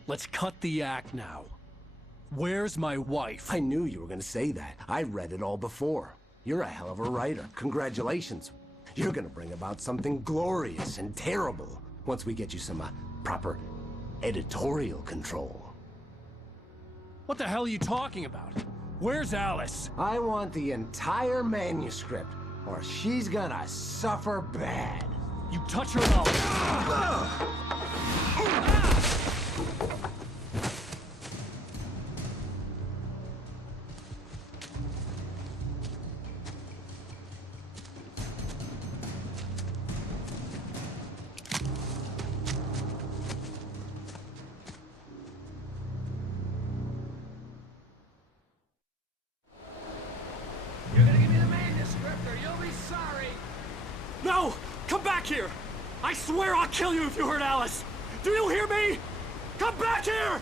Let's cut the act now. Where's my wife? I knew you were gonna say that. I read it all before. You're a hell of a writer. Congratulations. You're gonna bring about something glorious and terrible once we get you some proper editorial control. What the hell are you talking about? Where's Alice? I want the entire manuscript, or she's gonna suffer bad. You touch her now. You're gonna give me the manuscript or you'll be sorry! No! Come back here! I swear I'll kill you if you hurt Alice! Do you hear me? Come back here!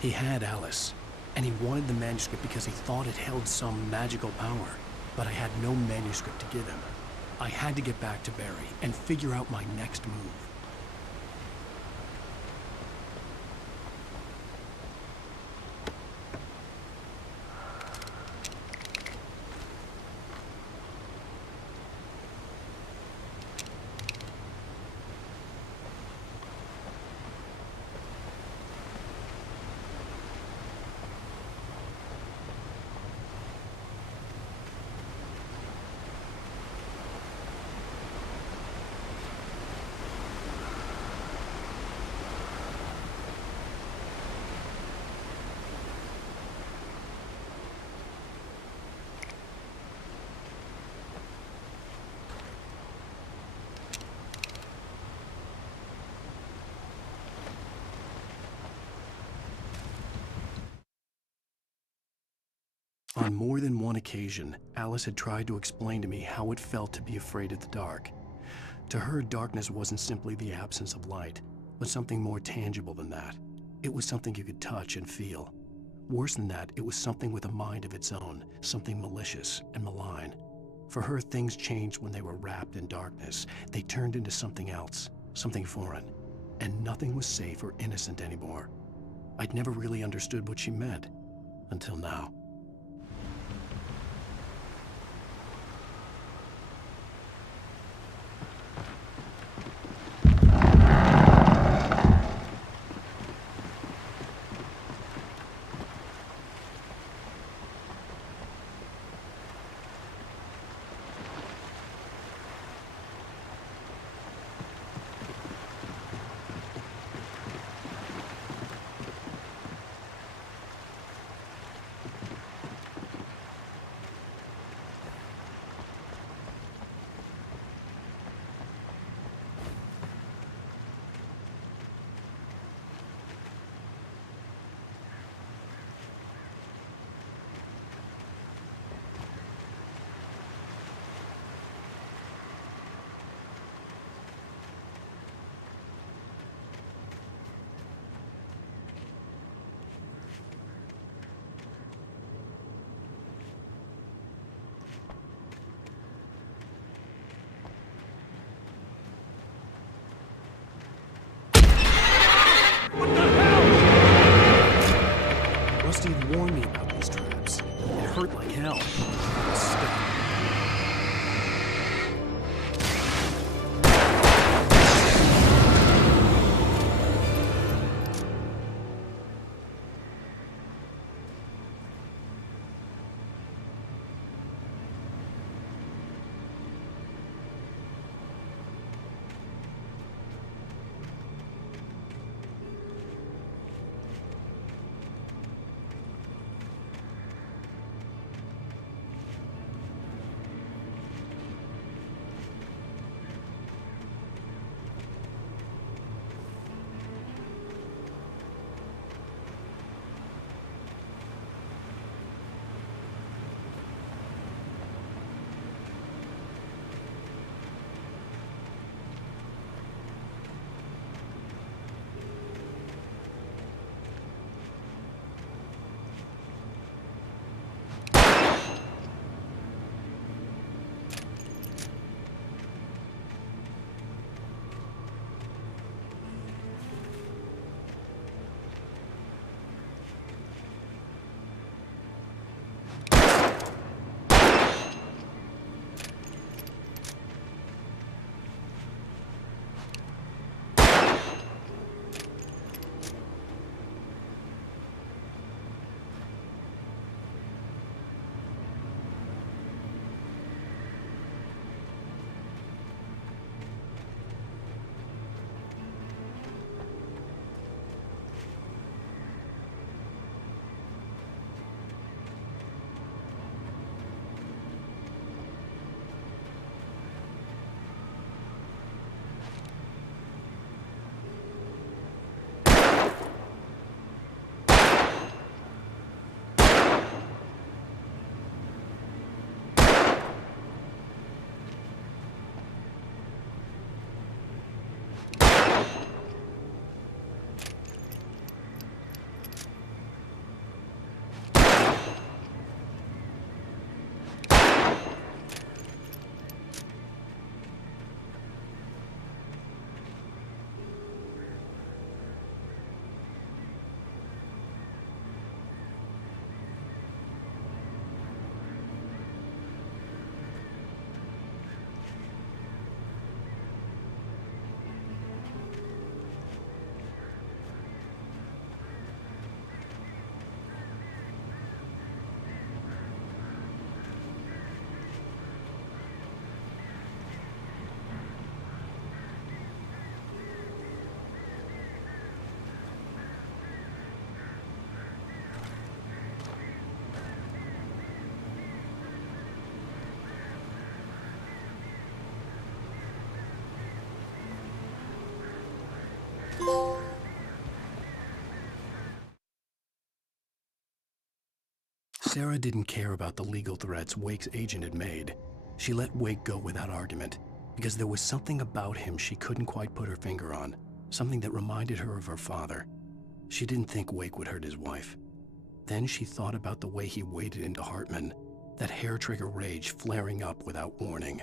He had Alice, and he wanted the manuscript because he thought it held some magical power. But I had no manuscript to give him. I had to get back to Barry and figure out my next move. On more than one occasion, Alice had tried to explain to me how it felt to be afraid of the dark. To her, darkness wasn't simply the absence of light. but something more tangible than that. It was something you could touch and feel. Worse than that, it was something with a mind of its own, something malicious and malign. For her, things changed when they were wrapped in darkness. They turned into something else, something foreign, and nothing was safe or innocent anymore. I'd never really understood what she meant, until now. Rusty had warned me about these traps. It hurt like hell. I was stuck. Sarah didn't care about the legal threats Wake's agent had made. She let Wake go without argument, because there was something about him she couldn't quite put her finger on. something that reminded her of her father. She didn't think Wake would hurt his wife. Then she thought about the way he waded into Hartman, that hair-trigger rage flaring up without warning.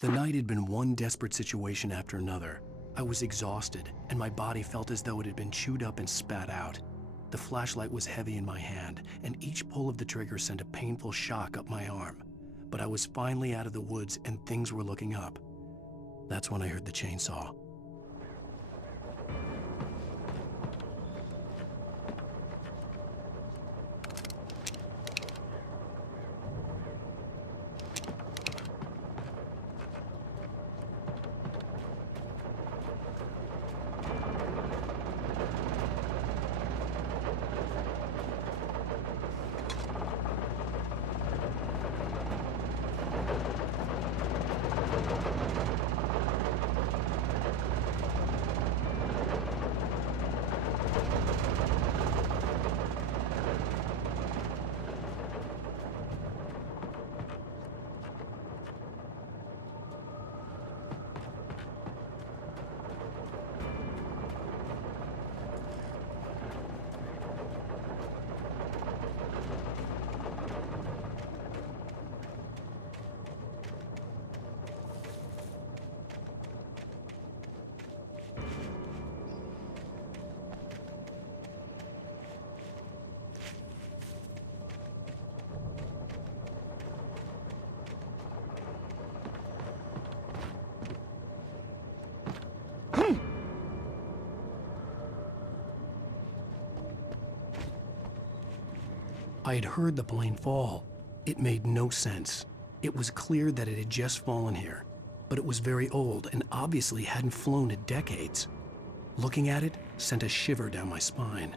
The night had been one desperate situation after another. I was exhausted, and my body felt as though it had been chewed up and spat out. The flashlight was heavy in my hand, and each pull of the trigger sent a painful shock up my arm. But I was finally out of the woods and things were looking up. That's when I heard the chainsaw. I had heard the plane fall. It made no sense. It was clear that it had just fallen here, but it was very old and obviously hadn't flown in decades. Looking at it sent a shiver down my spine.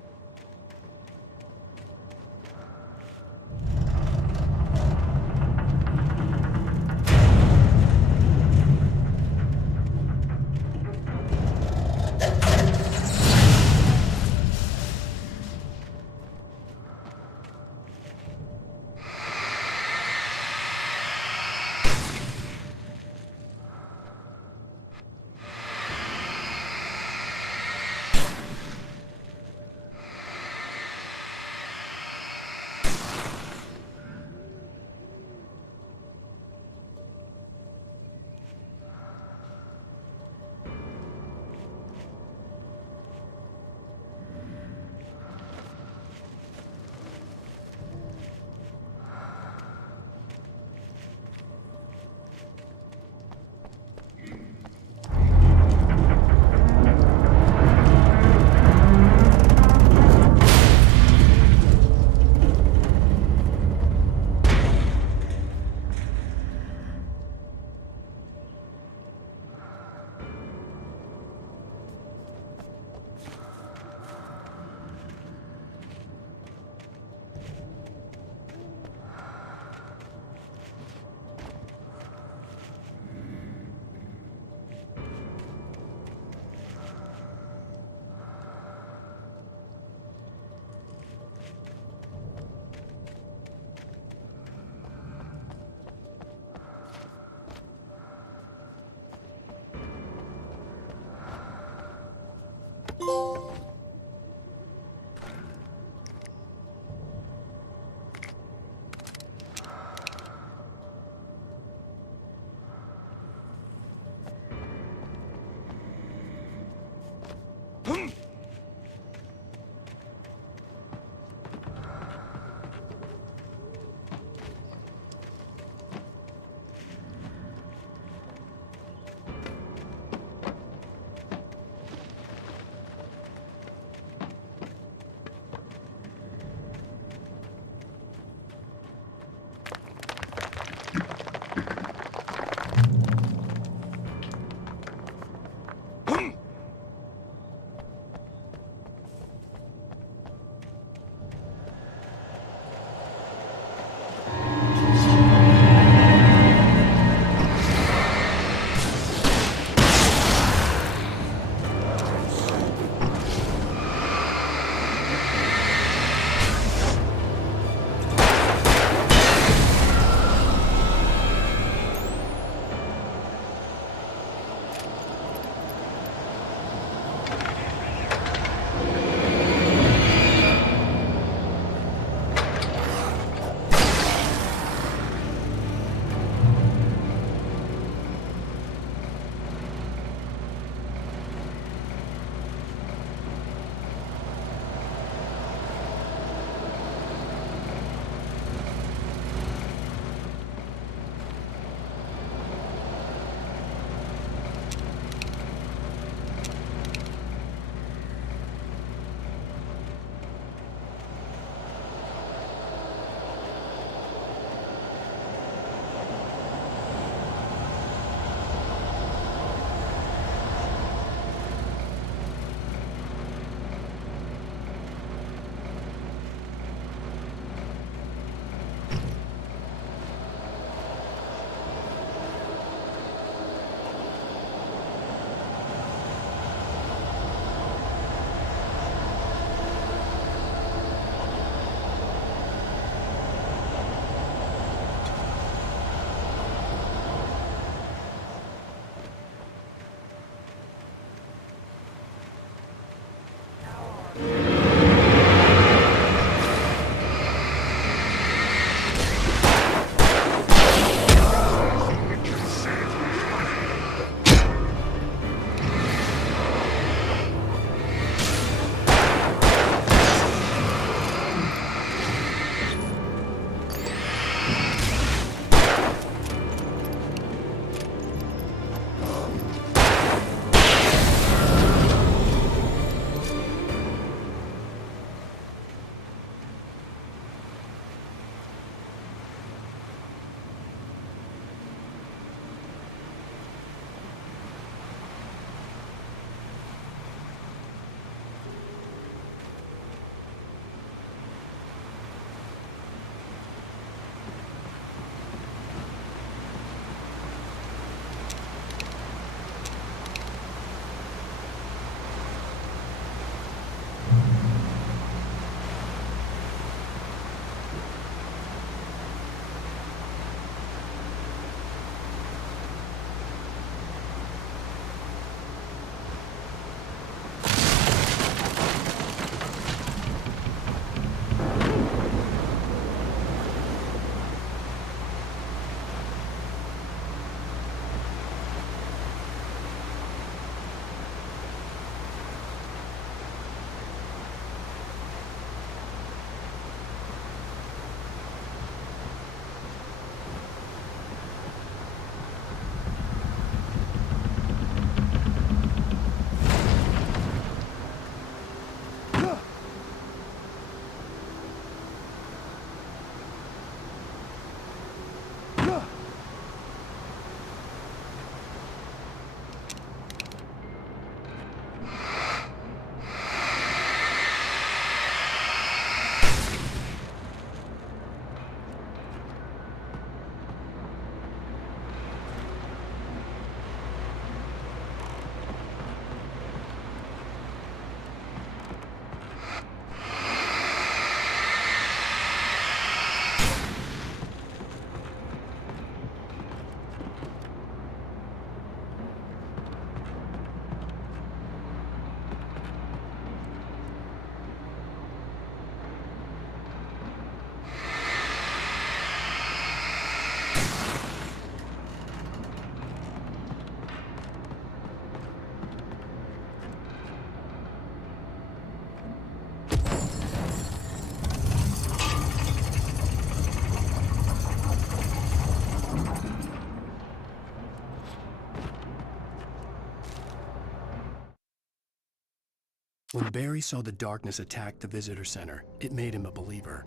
When Barry saw the darkness attack the visitor center, it made him a believer.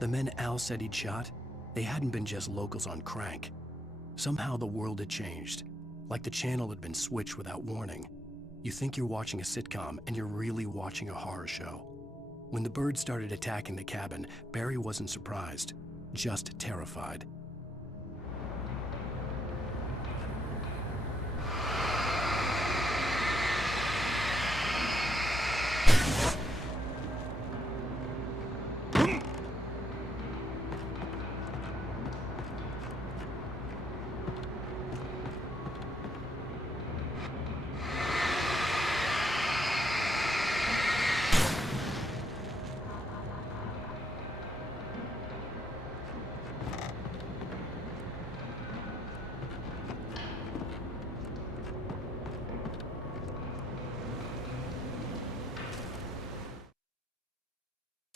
The men Al said he'd shot, they hadn't been just locals on crank. Somehow the world had changed, like the channel had been switched without warning. You think you're watching a sitcom, and you're really watching a horror show. When the birds started attacking the cabin, Barry wasn't surprised, just terrified.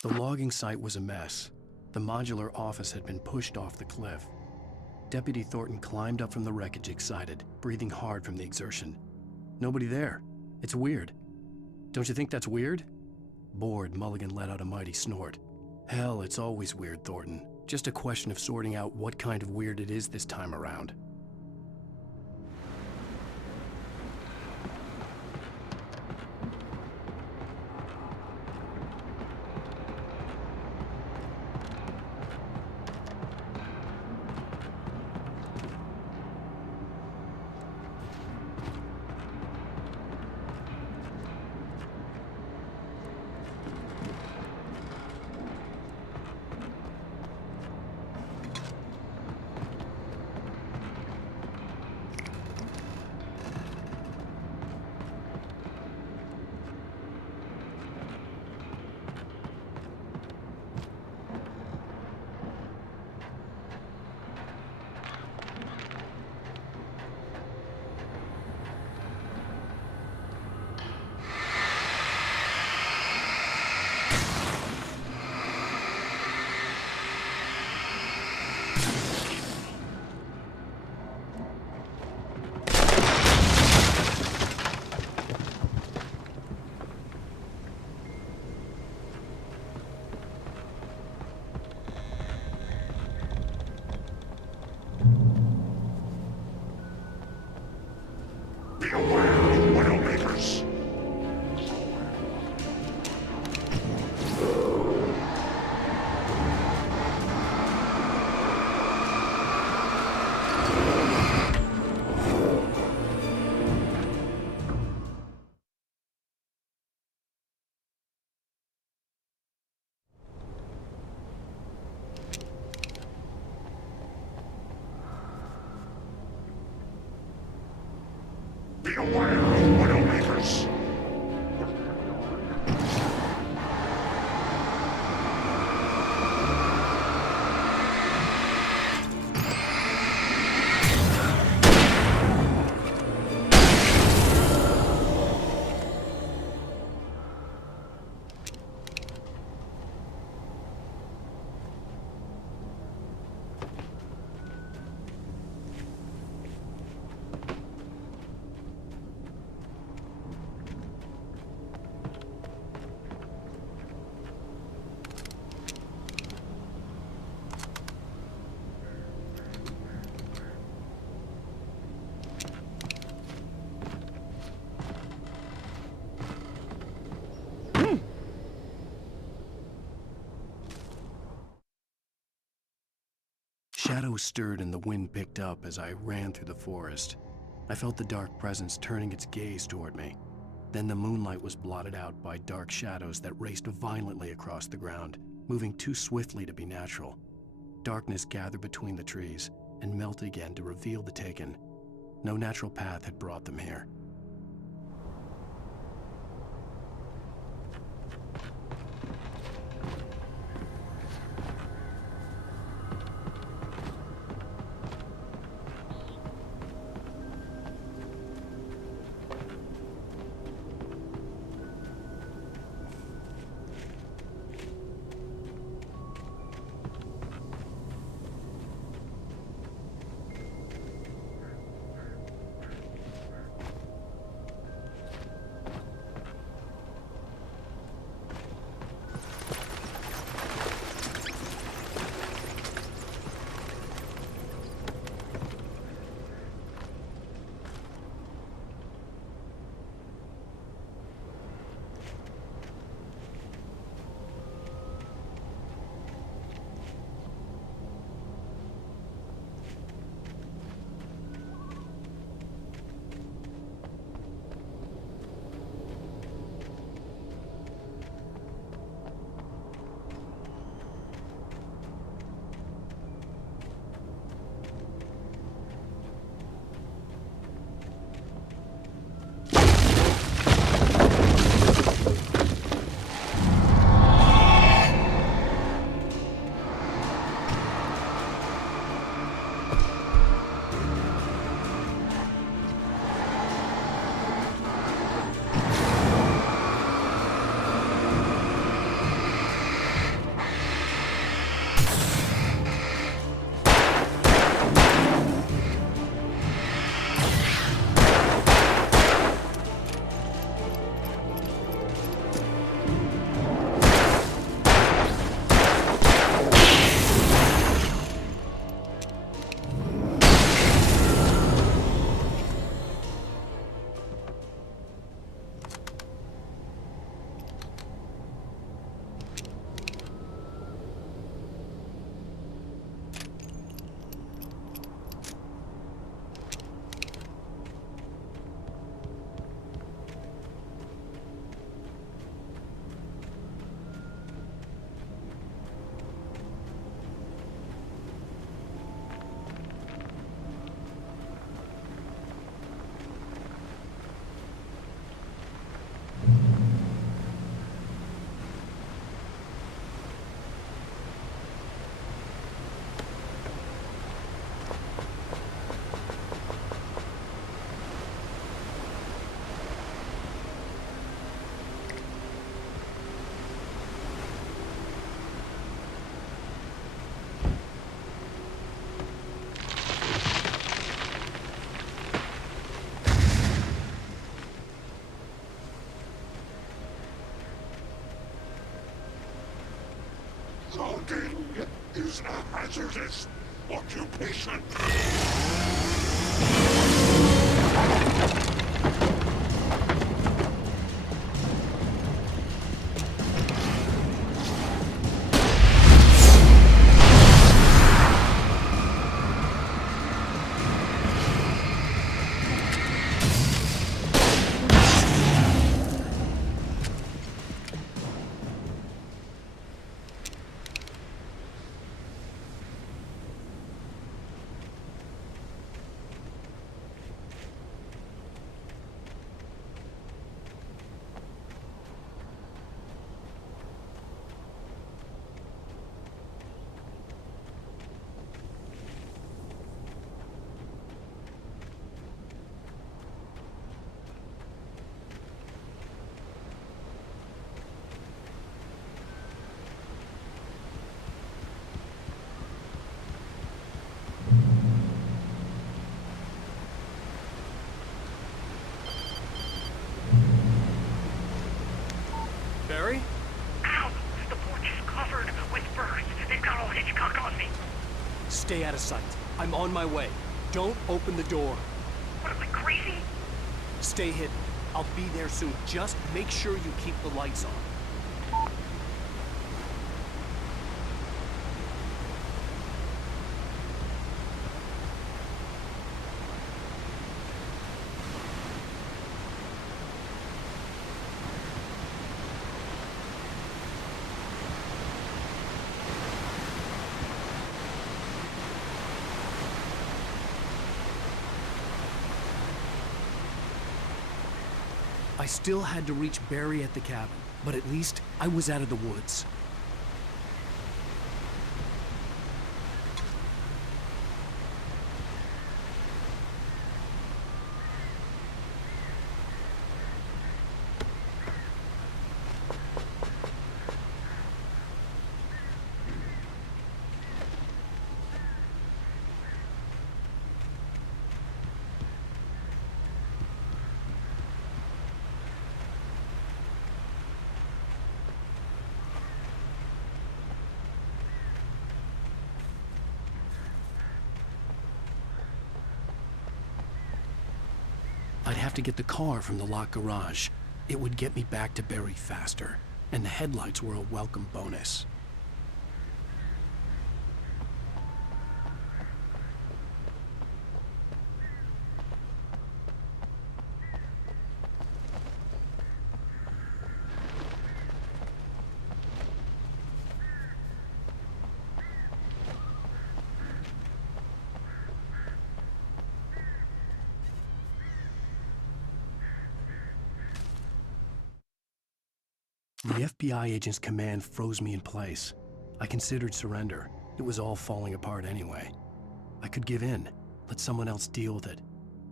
The logging site was a mess. The modular office had been pushed off the cliff. Deputy Thornton climbed up from the wreckage excited, breathing hard from the exertion. Nobody there. It's weird. Don't you think that's weird? Bored, Mulligan let out a mighty snort. Hell, it's always weird, Thornton. Just a question of sorting out what kind of weird it is this time around. Beware of Widowmakers! Shadows stirred and the wind picked up as I ran through the forest. I felt the dark presence turning its gaze toward me. Then the moonlight was blotted out by dark shadows that raced violently across the ground, moving too swiftly to be natural. Darkness gathered between the trees and melted again to reveal the Taken. No natural path had brought them here. hazardous occupation. Barry? Ow! The porch is covered with birds. They've got all Hitchcock on me. Stay out of sight. I'm on my way. Don't open the door. What, am I crazy? Stay hidden. I'll be there soon. Just make sure you keep the lights on. I still had to reach Barry at the cabin, but at least I was out of the woods. I'd have to get the car from the locked garage. It would get me back to Barry faster, and the headlights were a welcome bonus. The FBI agent's command froze me in place. I considered surrender. It was all falling apart anyway. I could give in, let someone else deal with it,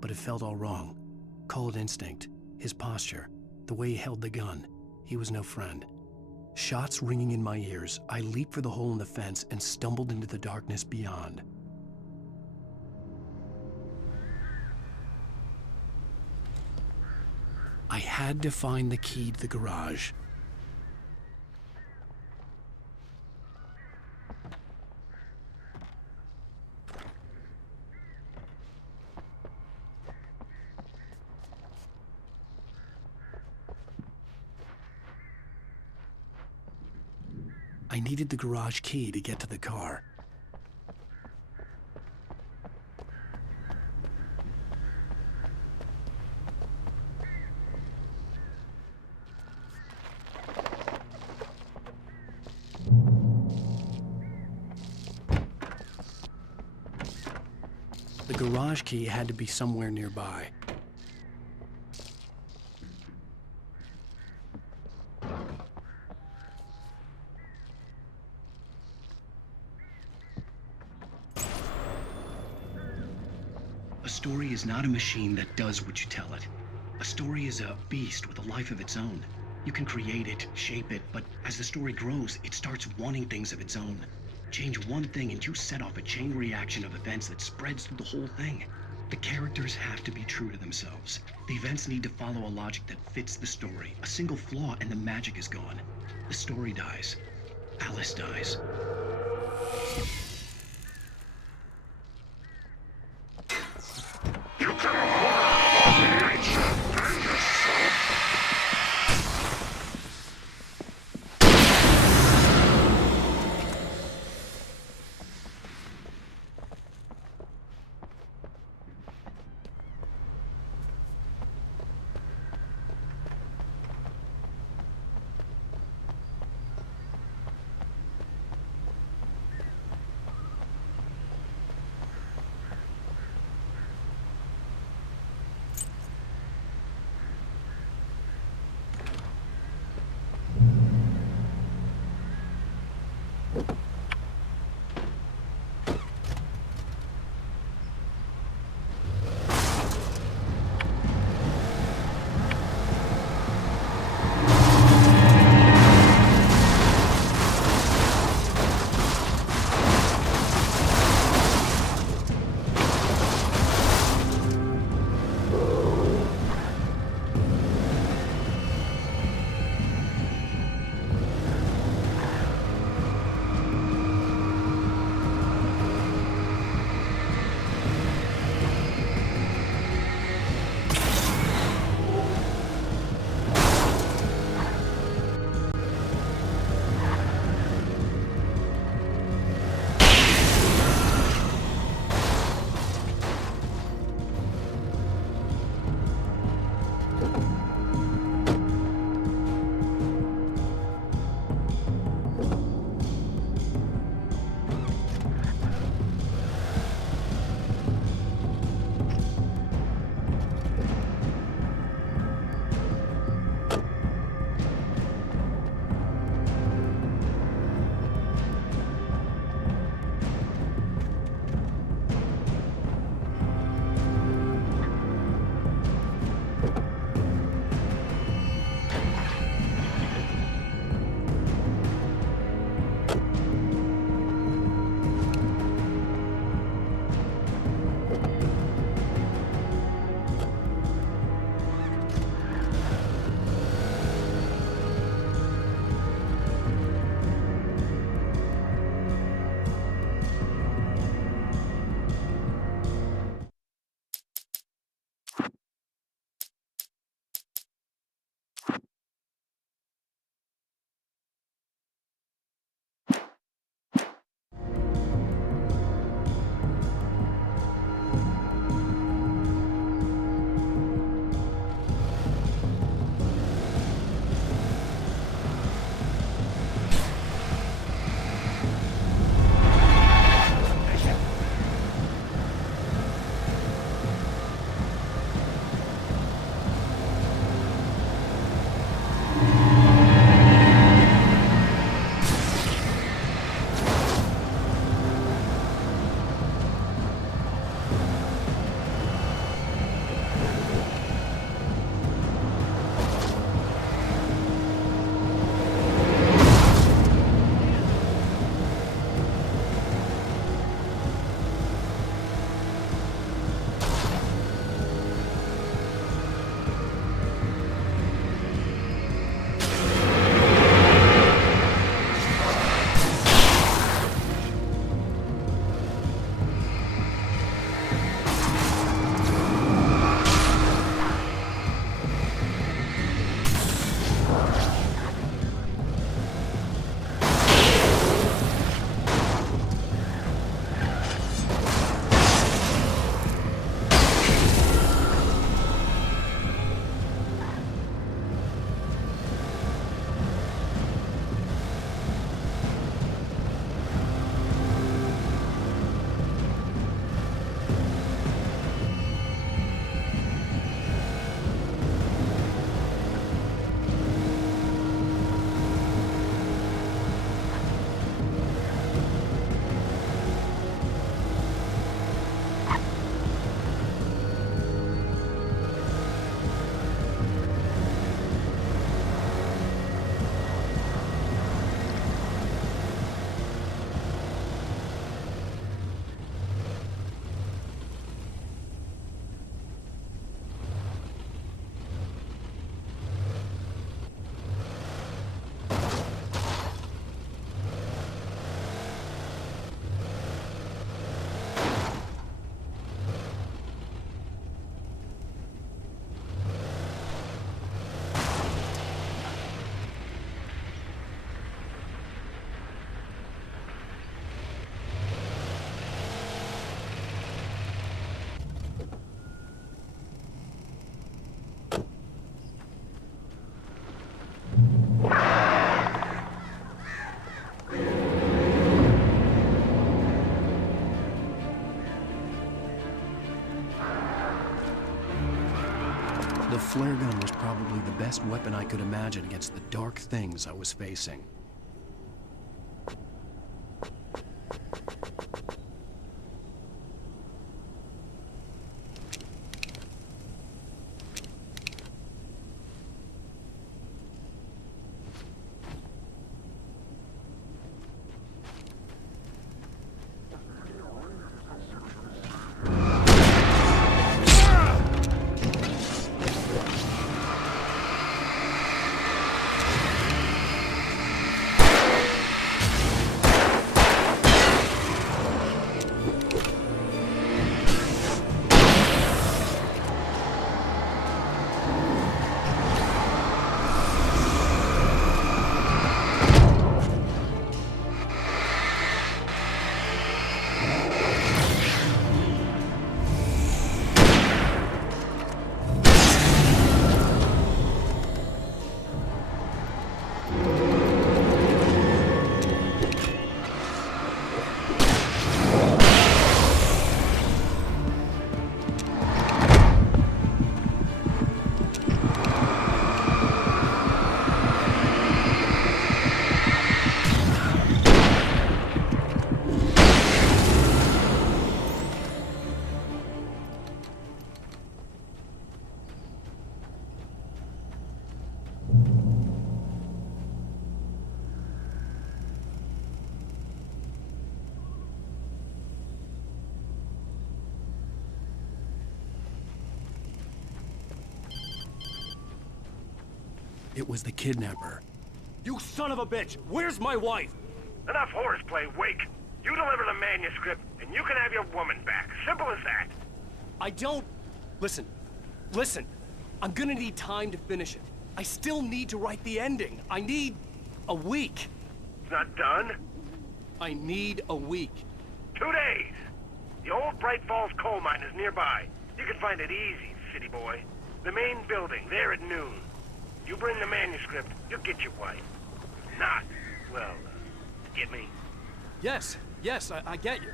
but it felt all wrong. Call it instinct, his posture, the way he held the gun. He was no friend. Shots ringing in my ears, I leaped for the hole in the fence and stumbled into the darkness beyond. I had to find the key to the garage. I needed the garage key to get to the car. The garage key had to be somewhere nearby. A story is not a machine that does what you tell it. A story is a beast with a life of its own. You can create it, shape it, but as the story grows, it starts wanting things of its own. Change one thing and you set off a chain reaction of events that spreads through the whole thing. The characters have to be true to themselves. The events need to follow a logic that fits the story. A single flaw and the magic is gone. The story dies. Alice dies. The flare gun was probably the best weapon I could imagine against the dark things I was facing. It was the kidnapper. You son of a bitch! Where's my wife? Enough horseplay, Wake. You deliver the manuscript, and you can have your woman back. Simple as that. I don't... Listen. Listen. I'm gonna need time to finish it. I still need to write the ending. I need... a week. It's not done? I need a week. 2 days. The old Bright Falls coal mine is nearby. You can find it easy, city boy. The main building, there at noon. You bring the manuscript, you'll get your wife. If not, well, get me? Yes, I get you.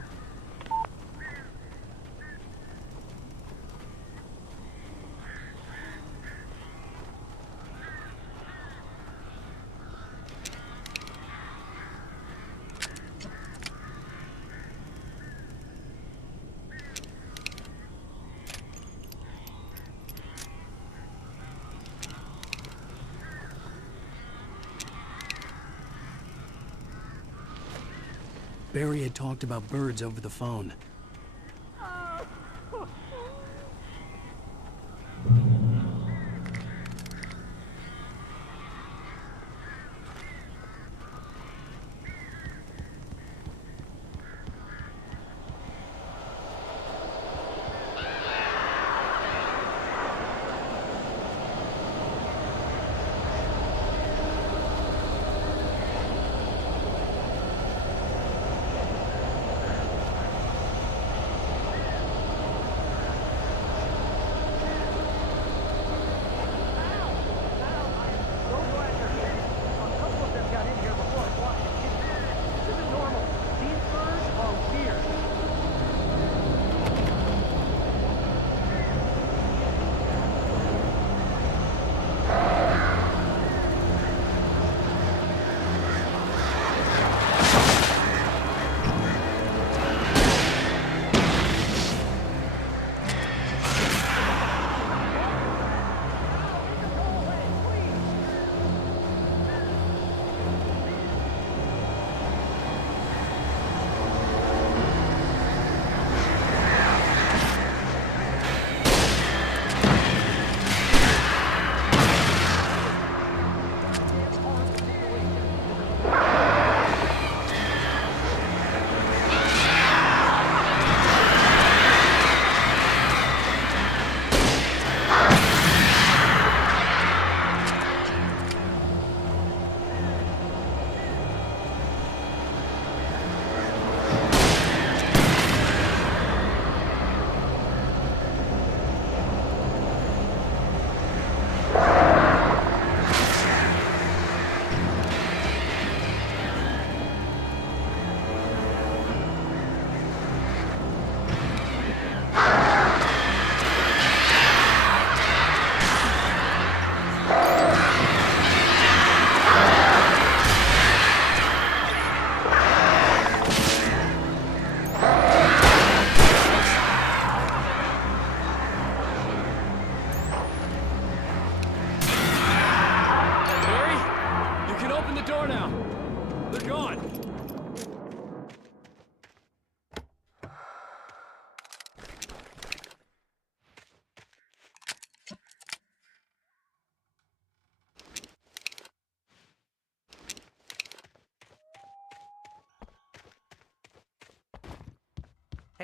Barry had talked about birds over the phone.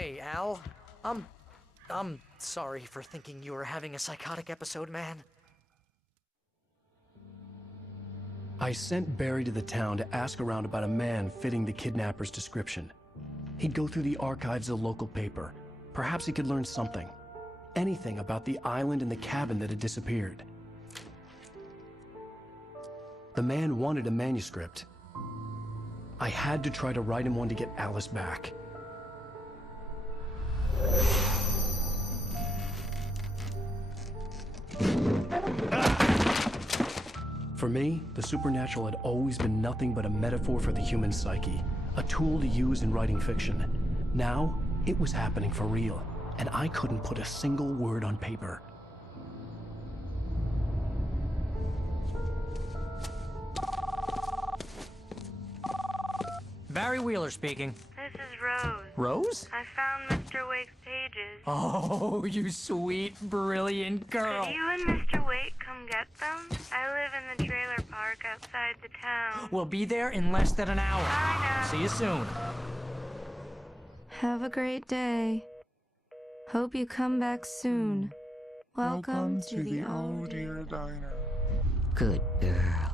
Hey, Al. I'm sorry for thinking you were having a psychotic episode, man. I sent Barry to the town to ask around about a man fitting the kidnapper's description. He'd go through the archives of the local paper. Perhaps he could learn something. Anything about the island and the cabin that had disappeared. The man wanted a manuscript. I had to try to write him one to get Alice back. For me, the supernatural had always been nothing but a metaphor for the human psyche, a tool to use in writing fiction. Now, it was happening for real, and I couldn't put a single word on paper. Barry Wheeler speaking. This is Rose. Rose? I found Mr. Wake's pages. Oh, you sweet, brilliant girl. Could you and Mr. Wake come get them? I live in the trailer park outside the town. We'll be there in less than an hour. Bye now. See you soon. Have a great day. Hope you come back soon. Welcome to the Oh Dear Diner. Good girl.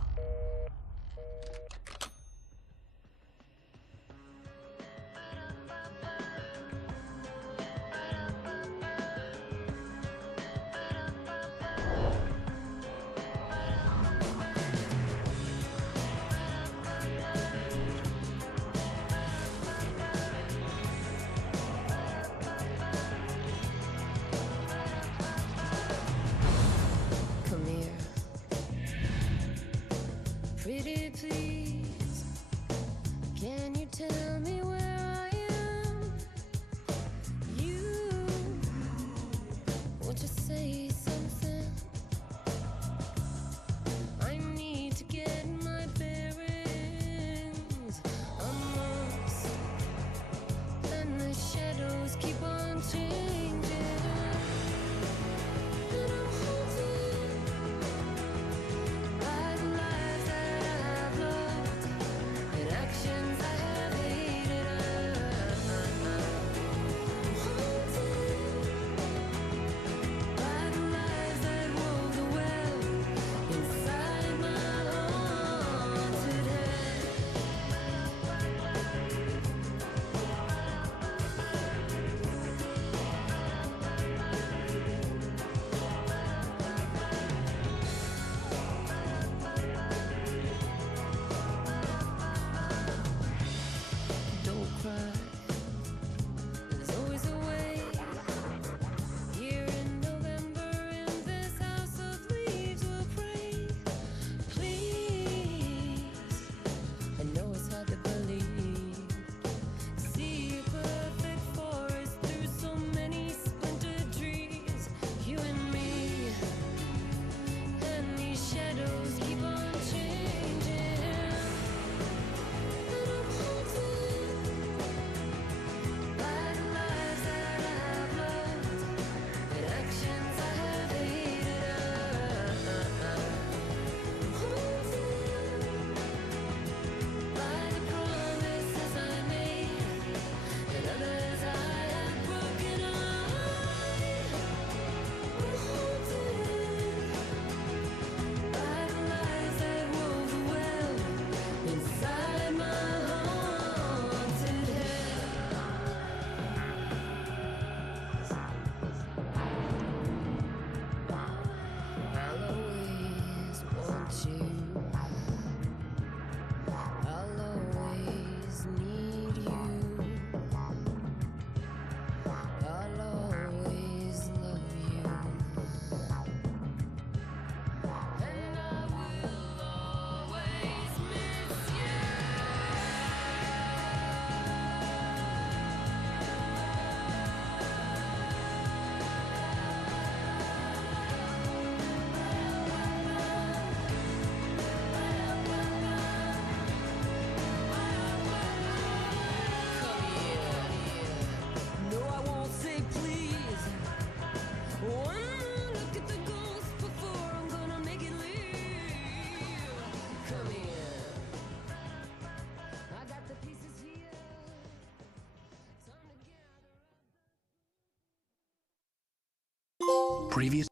Come here. Previous